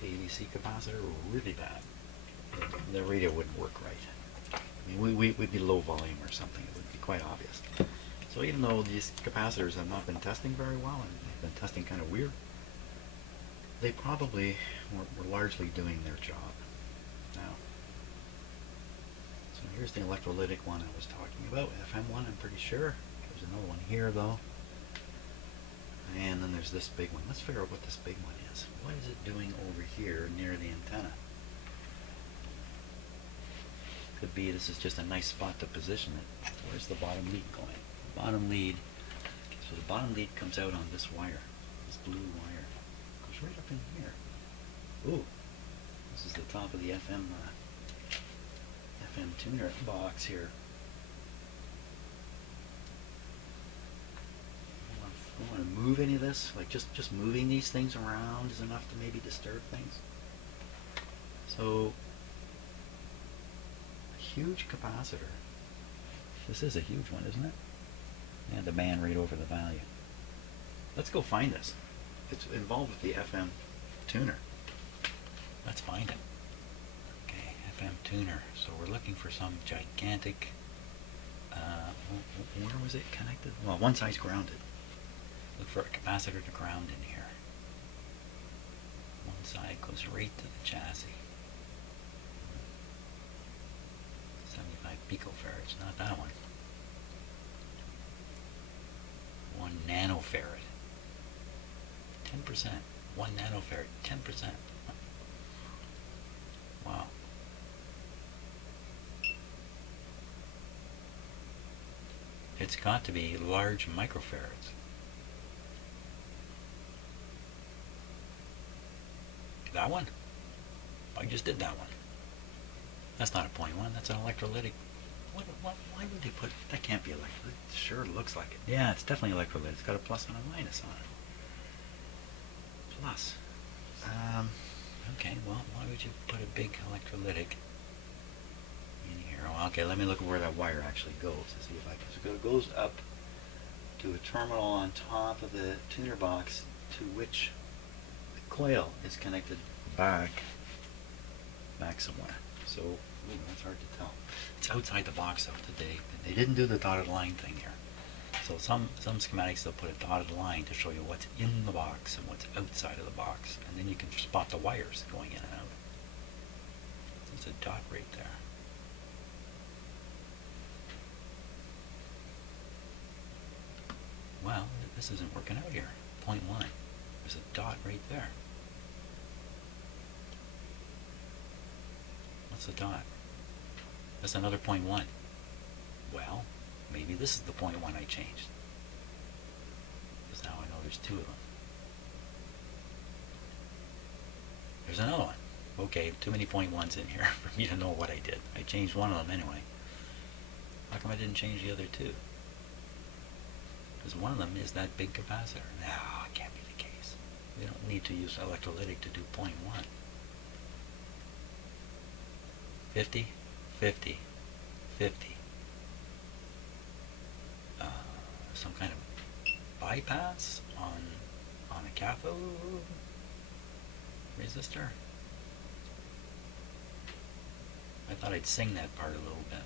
the ABC capacitor were really bad, the radio wouldn't work right. I mean, we'd be low volume or something. It would be quite obvious. So even though these capacitors have not been testing very well, and they've been testing kind of weird, they probably were largely doing their job. Now, so here's the electrolytic one I was talking about, FM1, I'm pretty sure. There's another one here, though. And then there's this big one. Let's figure out what this big one is. What is it doing over here near the antenna? Could be this is just a nice spot to position it. Where's the bottom lead going? Bottom lead. So the bottom lead comes out on this wire. This blue wire. Goes right up in here. Ooh. This is the top of the FM tuner box here. Don't want to move any of this. Like just moving these things around is enough to maybe disturb things. So a huge capacitor. This is a huge one, isn't it? And the band right over the value. Let's go find this. It's involved with the FM tuner. Let's find it. Okay, FM tuner. So we're looking for some gigantic. Where was it connected? Well, one side's grounded. Look for a capacitor to ground in here. One side goes right to the chassis. 75 picofarads, not that one. 1 nanofarad. 10%. 1 nanofarad, 10%. Wow. It's got to be large microfarads. That one? I just did that one. That's not a .1, that's an electrolytic. Why would they put, that can't be electrolytic. It sure looks like it. Yeah, it's definitely electrolytic. It's got a plus and a minus on it. Plus. Okay, well, why would you put a big electrolytic in here? Oh, okay, let me look at where that wire actually goes to see if I can. So it goes up to a terminal on top of the tuner box to which the coil is connected back somewhere. So, ooh, that's hard to tell. It's outside the box though today. They didn't do the dotted line thing here. So some schematics they'll put a dotted line to show you what's in the box and what's outside of the box, and then you can spot the wires going in and out. There's a dot right there. Well, this isn't working out here. .1. There's a dot right there. What's the dot? That's another .1. Well, maybe this is the .1 I changed. Because now I know there's two of them. There's another one. Okay, too many .1s in here for me to know what I did. I changed one of them anyway. How come I didn't change the other two? Because one of them is that big capacitor. No, it can't be the case. We don't need to use electrolytic to do .1. 50, 50, 50. Some kind of bypass on a cathode resistor. I thought I'd sing that part a little bit.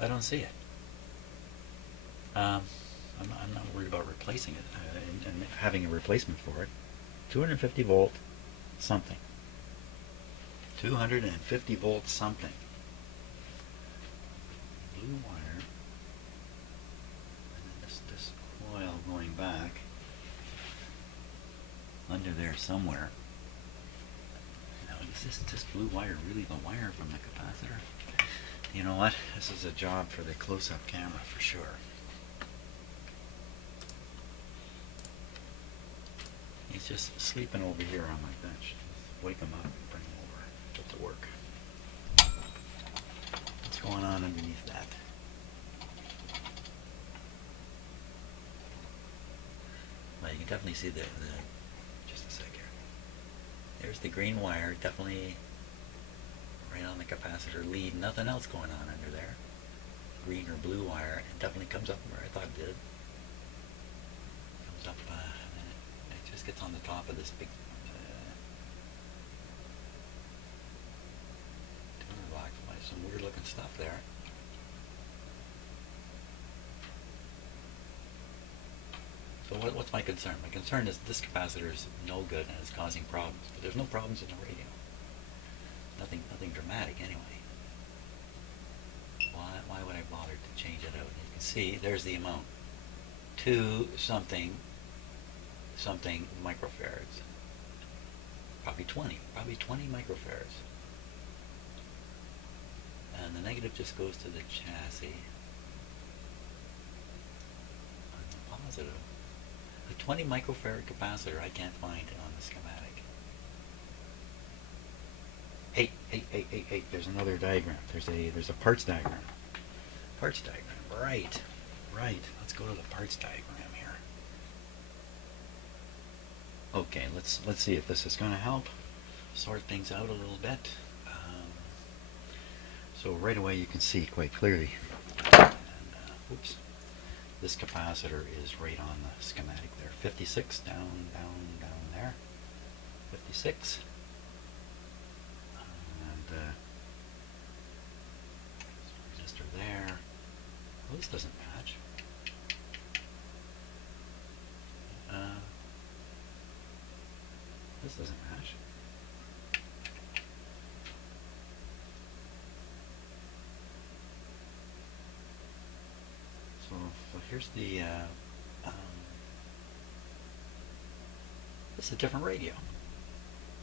I don't see it. I'm not worried about replacing it and having a replacement for it. 250 volt something. 250 volt something. Blue wire. And then this coil going back under there somewhere. Now, is this blue wire really the wire from the capacitor? You know what? This is a job for the close-up camera for sure. He's just sleeping over here on my bench. Wake him up and bring him over. Get to work. What's going on underneath that? Well, you can definitely see the just a sec here. There's the green wire, definitely right on the capacitor lead. Nothing else going on under there. Green or blue wire, it definitely comes up where I thought it did. Comes up, and then it just gets on the top of this big tuner box. Some weird looking stuff there. So what's my concern? My concern is this capacitor is no good and it's causing problems. But there's no problems in the radio. Nothing dramatic anyway. Why would I bother to change it out? You can see there's the amount. 2 something microfarads. Probably 20 microfarads. And the negative just goes to the chassis. And the positive. The 20 microfarad capacitor I can't find on the schematic. Hey, there's another diagram. There's a parts diagram. Parts diagram, right. Let's go to the parts diagram here. Okay, let's see if this is going to help sort things out a little bit. So right away you can see quite clearly. And, oops. This capacitor is right on the schematic there. 56 down there. 56. And resistor there. Well, this doesn't match. This doesn't match. So here's the. It's a different radio.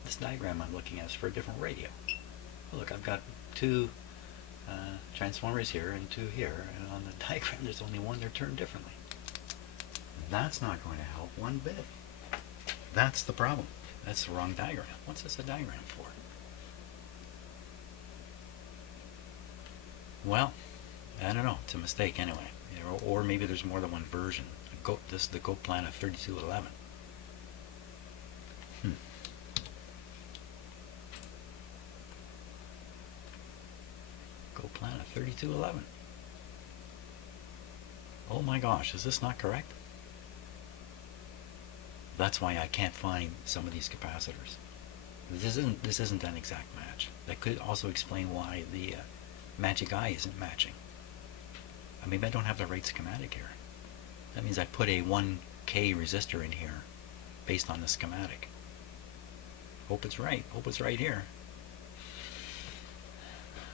This diagram I'm looking at is for a different radio. Look, I've got two transformers here and two here, and on the diagram there's only one. They're turned differently. That's not going to help one bit. That's the problem. That's the wrong diagram. What's this a diagram for? Well, I don't know. It's a mistake anyway. Or maybe there's more than one version. This is the Goplana 3211. Goplana 3211. Oh my gosh, is this not correct? That's why I can't find some of these capacitors. This isn't an exact match. That could also explain why the magic eye isn't matching. Maybe I don't have the right schematic here. That means I put a 1K resistor in here based on the schematic. Hope it's right. Hope it's right here.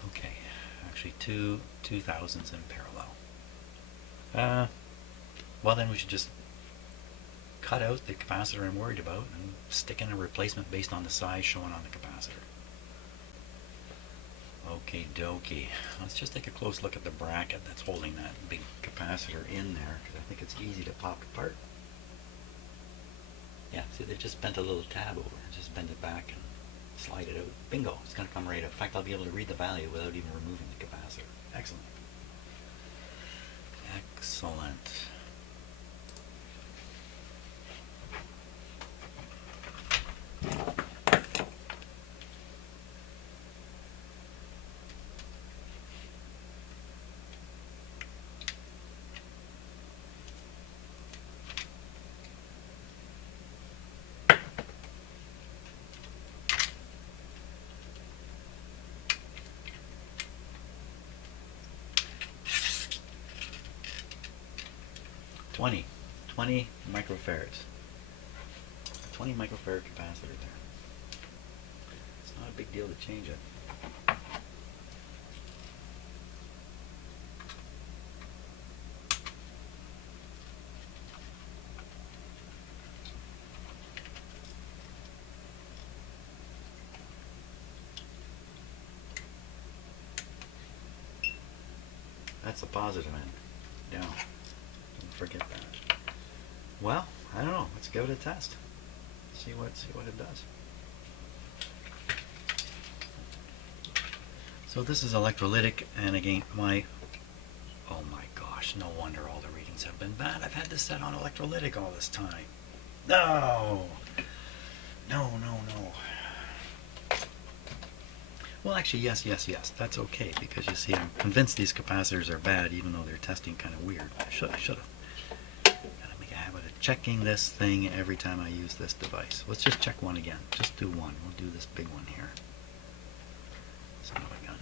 Okay, actually two 2000s in parallel. Well then we should just cut out the capacitor I'm worried about and stick in a replacement based on the size shown on the capacitor. Okie dokie. Let's just take a close look at the bracket that's holding that big capacitor in there, because I think it's easy to pop apart. Yeah, see, they just bent a little tab over. Just bend it back and slide it out. Bingo, it's going to come right out. In fact, I'll be able to read the value without even removing the capacitor. Excellent. Excellent. Twenty microfarads. 20 microfarad capacitor there. It's not a big deal to change it. That's the positive end. Down. Don't forget that. Well, I don't know. Let's give it a test. See what it does. So this is electrolytic, and again, oh my gosh, no wonder all the readings have been bad. I've had this set on electrolytic all this time. No. Well, actually, yes. That's okay, because you see, I'm convinced these capacitors are bad, even though they're testing kind of weird. I should have. Gotta make a habit of checking this thing every time I use this device. Let's just check one again. Just do one. We'll do this big one here. So now I got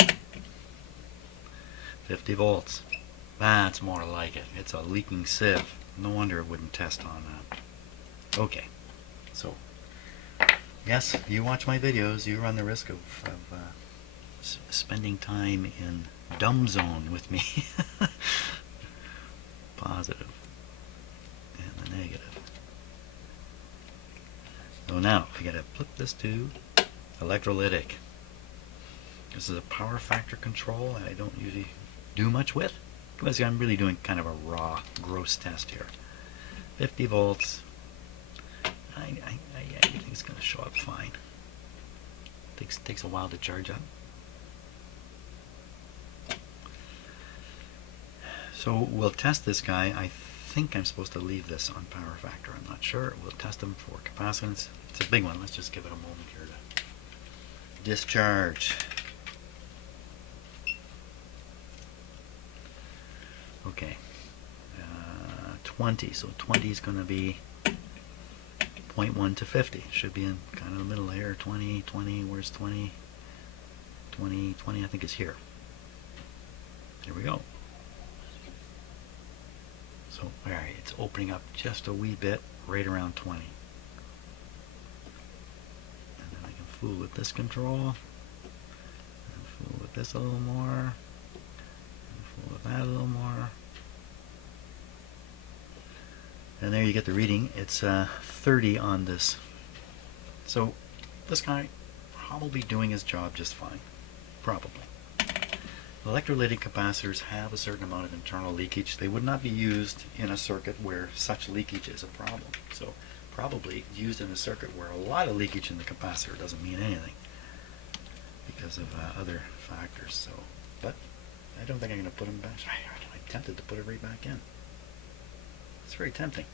it. 50 volts. That's more like it. It's a leaking sieve. No wonder it wouldn't test on that. Okay, so yes, you watch my videos, you run the risk of spending time in dumb zone with me. Positive and the negative. So now I gotta flip this to electrolytic. This is a power factor control that I don't usually do much with, because I'm really doing kind of a raw, gross test here. 50 volts. I think it's going to show up fine. Takes a while to charge up. So we'll test this guy. I think I'm supposed to leave this on power factor. I'm not sure. We'll test him for capacitance. It's a big one. Let's just give it a moment here to discharge. Okay. 20. So 20 is going to be 0.1 to 50. Should be in kind of the middle here. 20, where's 20? 20, I think is here. There we go. So, alright, it's opening up just a wee bit, right around 20. And then I can fool with this control. And fool with this a little more. And fool with that a little more. And there you get the reading. It's 30 on this. So this guy probably doing his job just fine. Probably. Electrolytic capacitors have a certain amount of internal leakage. They would not be used in a circuit where such leakage is a problem. So probably used in a circuit where a lot of leakage in the capacitor doesn't mean anything because of other factors. So, but I don't think I'm going to put them back. I'm tempted to put it right back in. It's very tempting.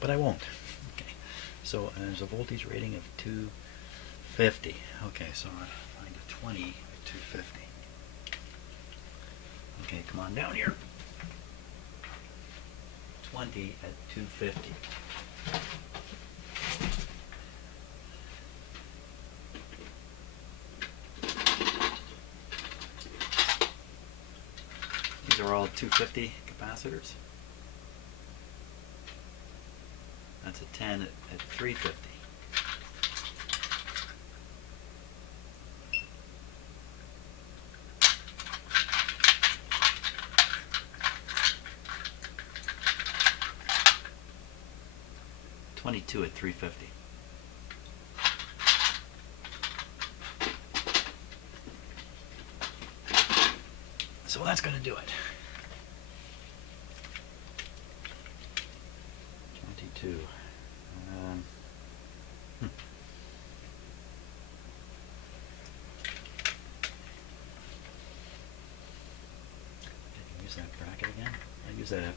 But I won't. Okay. So there's a voltage rating of 250. Okay, so I find a 20 at 250. Okay, come on down here. 20 at 250. These are all 250 capacitors. That's a 10 at 350. $22 at 350. So that's going to do it. 22. Use that bracket again. I use a.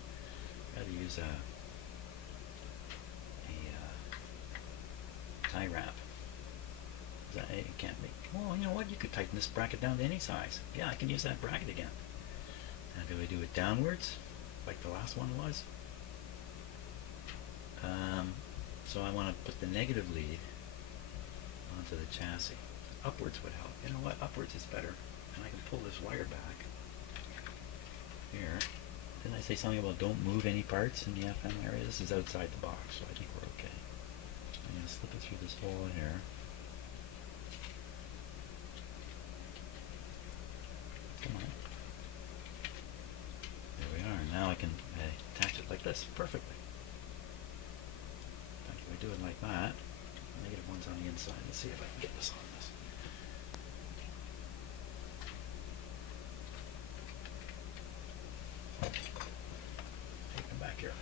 Gotta use a tie wrap. It can't make. Well, you know what? You could tighten this bracket down to any size. Yeah, I can use that bracket again. Now, do I do it downwards, like the last one was? So I want to put the negative lead onto the chassis. Upwards would help. You know what? Upwards is better. And I can pull this wire back. Here. Didn't I say something about don't move any parts in the FM area? This is outside the box, so I think we're okay. I'm going to slip it through this hole in here. Come on. There we are. Now I can attach it like this perfectly. If I do it like that, negative one's on the inside. Let's see if I can get this on this. Take them back here.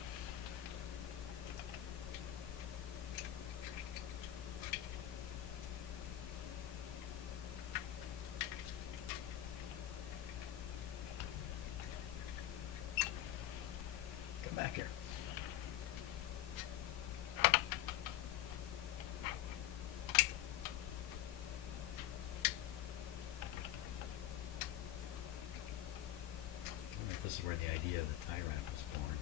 Come back here. This is where the idea of the tie wrap was born.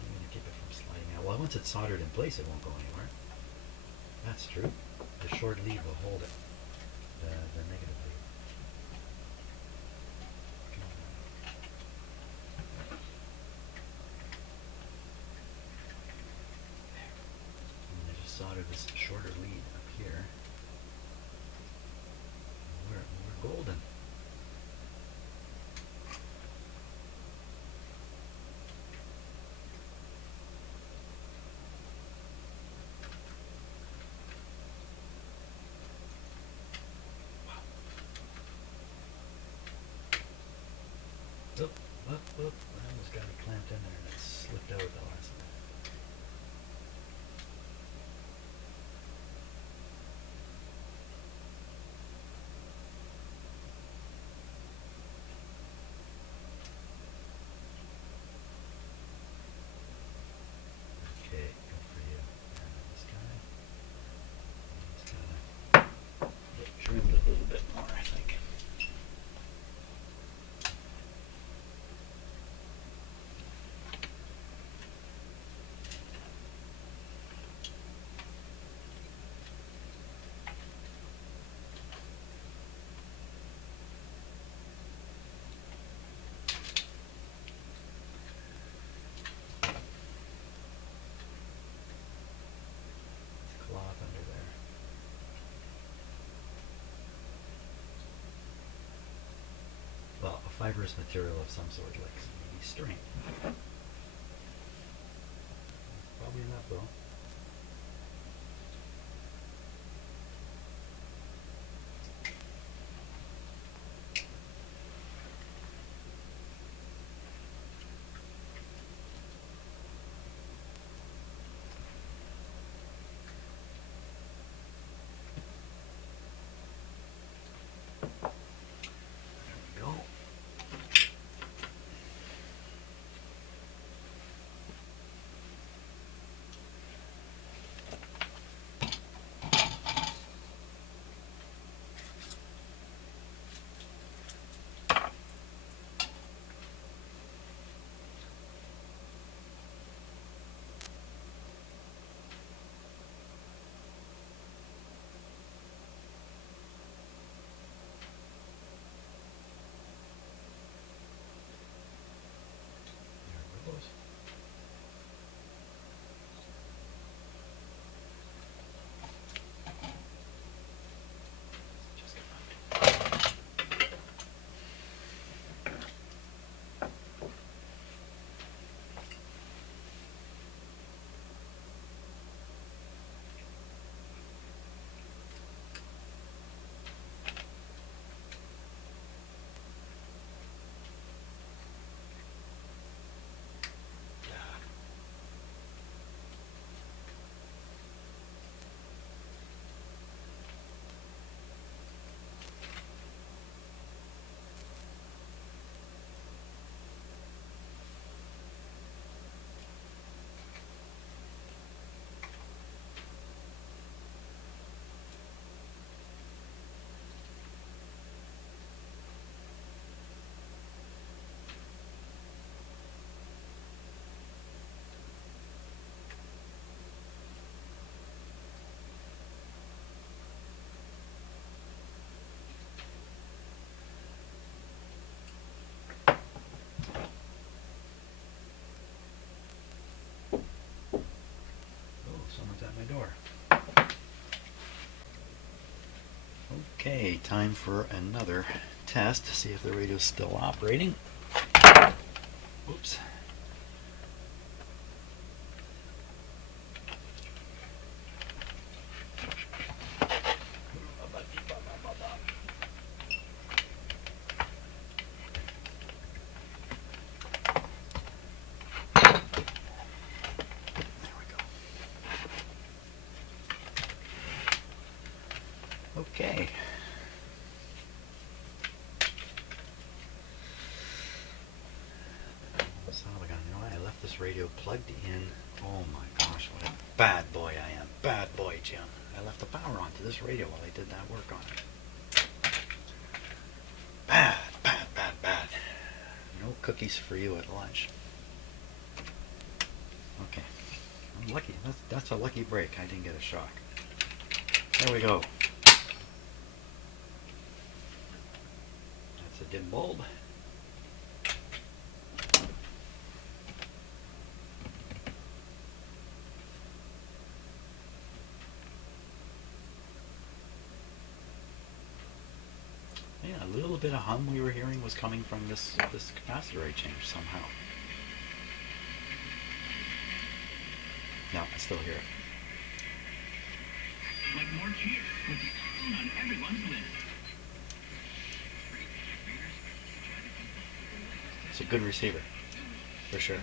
I'm going to keep it from sliding out. Well, once it's soldered in place, it won't go anywhere. That's true. The short lead will hold it. The negative lead. And I just soldered this shorter lead up here. We're golden. Oop, oop, oop. I almost got it clamped in there and it slipped out at the last minute. Okay, good for you. And this guy, he's gonna get trimmed a little bit more, I think. fibrous material of some sort, like maybe string. Probably enough though. Someone's at my door. Okay, time for another test to see if the radio's still operating. Oops. Okay. You know, I left this radio plugged in. Oh my gosh, what a bad boy I am. Bad boy, Jim. I left the power on to this radio while I did that work on it. Bad, bad, bad, bad. No cookies for you at lunch. Okay. I'm lucky. That's a lucky break. I didn't get a shock. There we go. That's a dim bulb. Yeah, a little bit of hum we were hearing was coming from this capacitor I changed somehow. No, I still hear it. Like more cheer with the on everyone's list. It's a good receiver, for sure.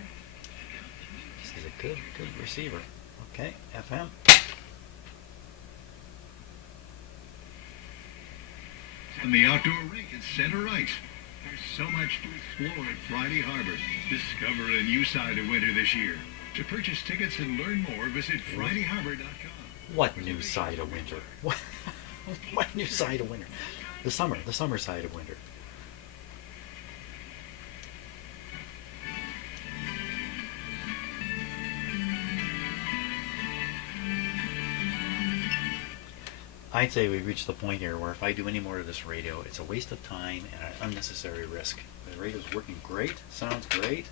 This is a good receiver. Okay, FM. On the outdoor rink at Center Ice. There's so much to explore at Friday Harbor. Discover a new side of winter this year. To purchase tickets and learn more, visit FridayHarbor.com. What new side of winter? What new side of winter? The summer side of winter. I'd say we've reached the point here where if I do any more of this radio, it's a waste of time and an unnecessary risk. The radio's working great, sounds great.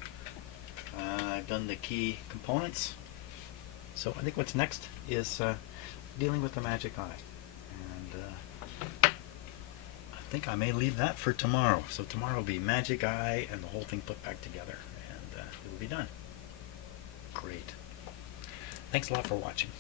I've done the key components. So I think what's next is dealing with the magic eye. And I've think I may leave that for tomorrow. So tomorrow will be Magic Eye and the whole thing put back together, and it will be done. Great. Thanks a lot for watching.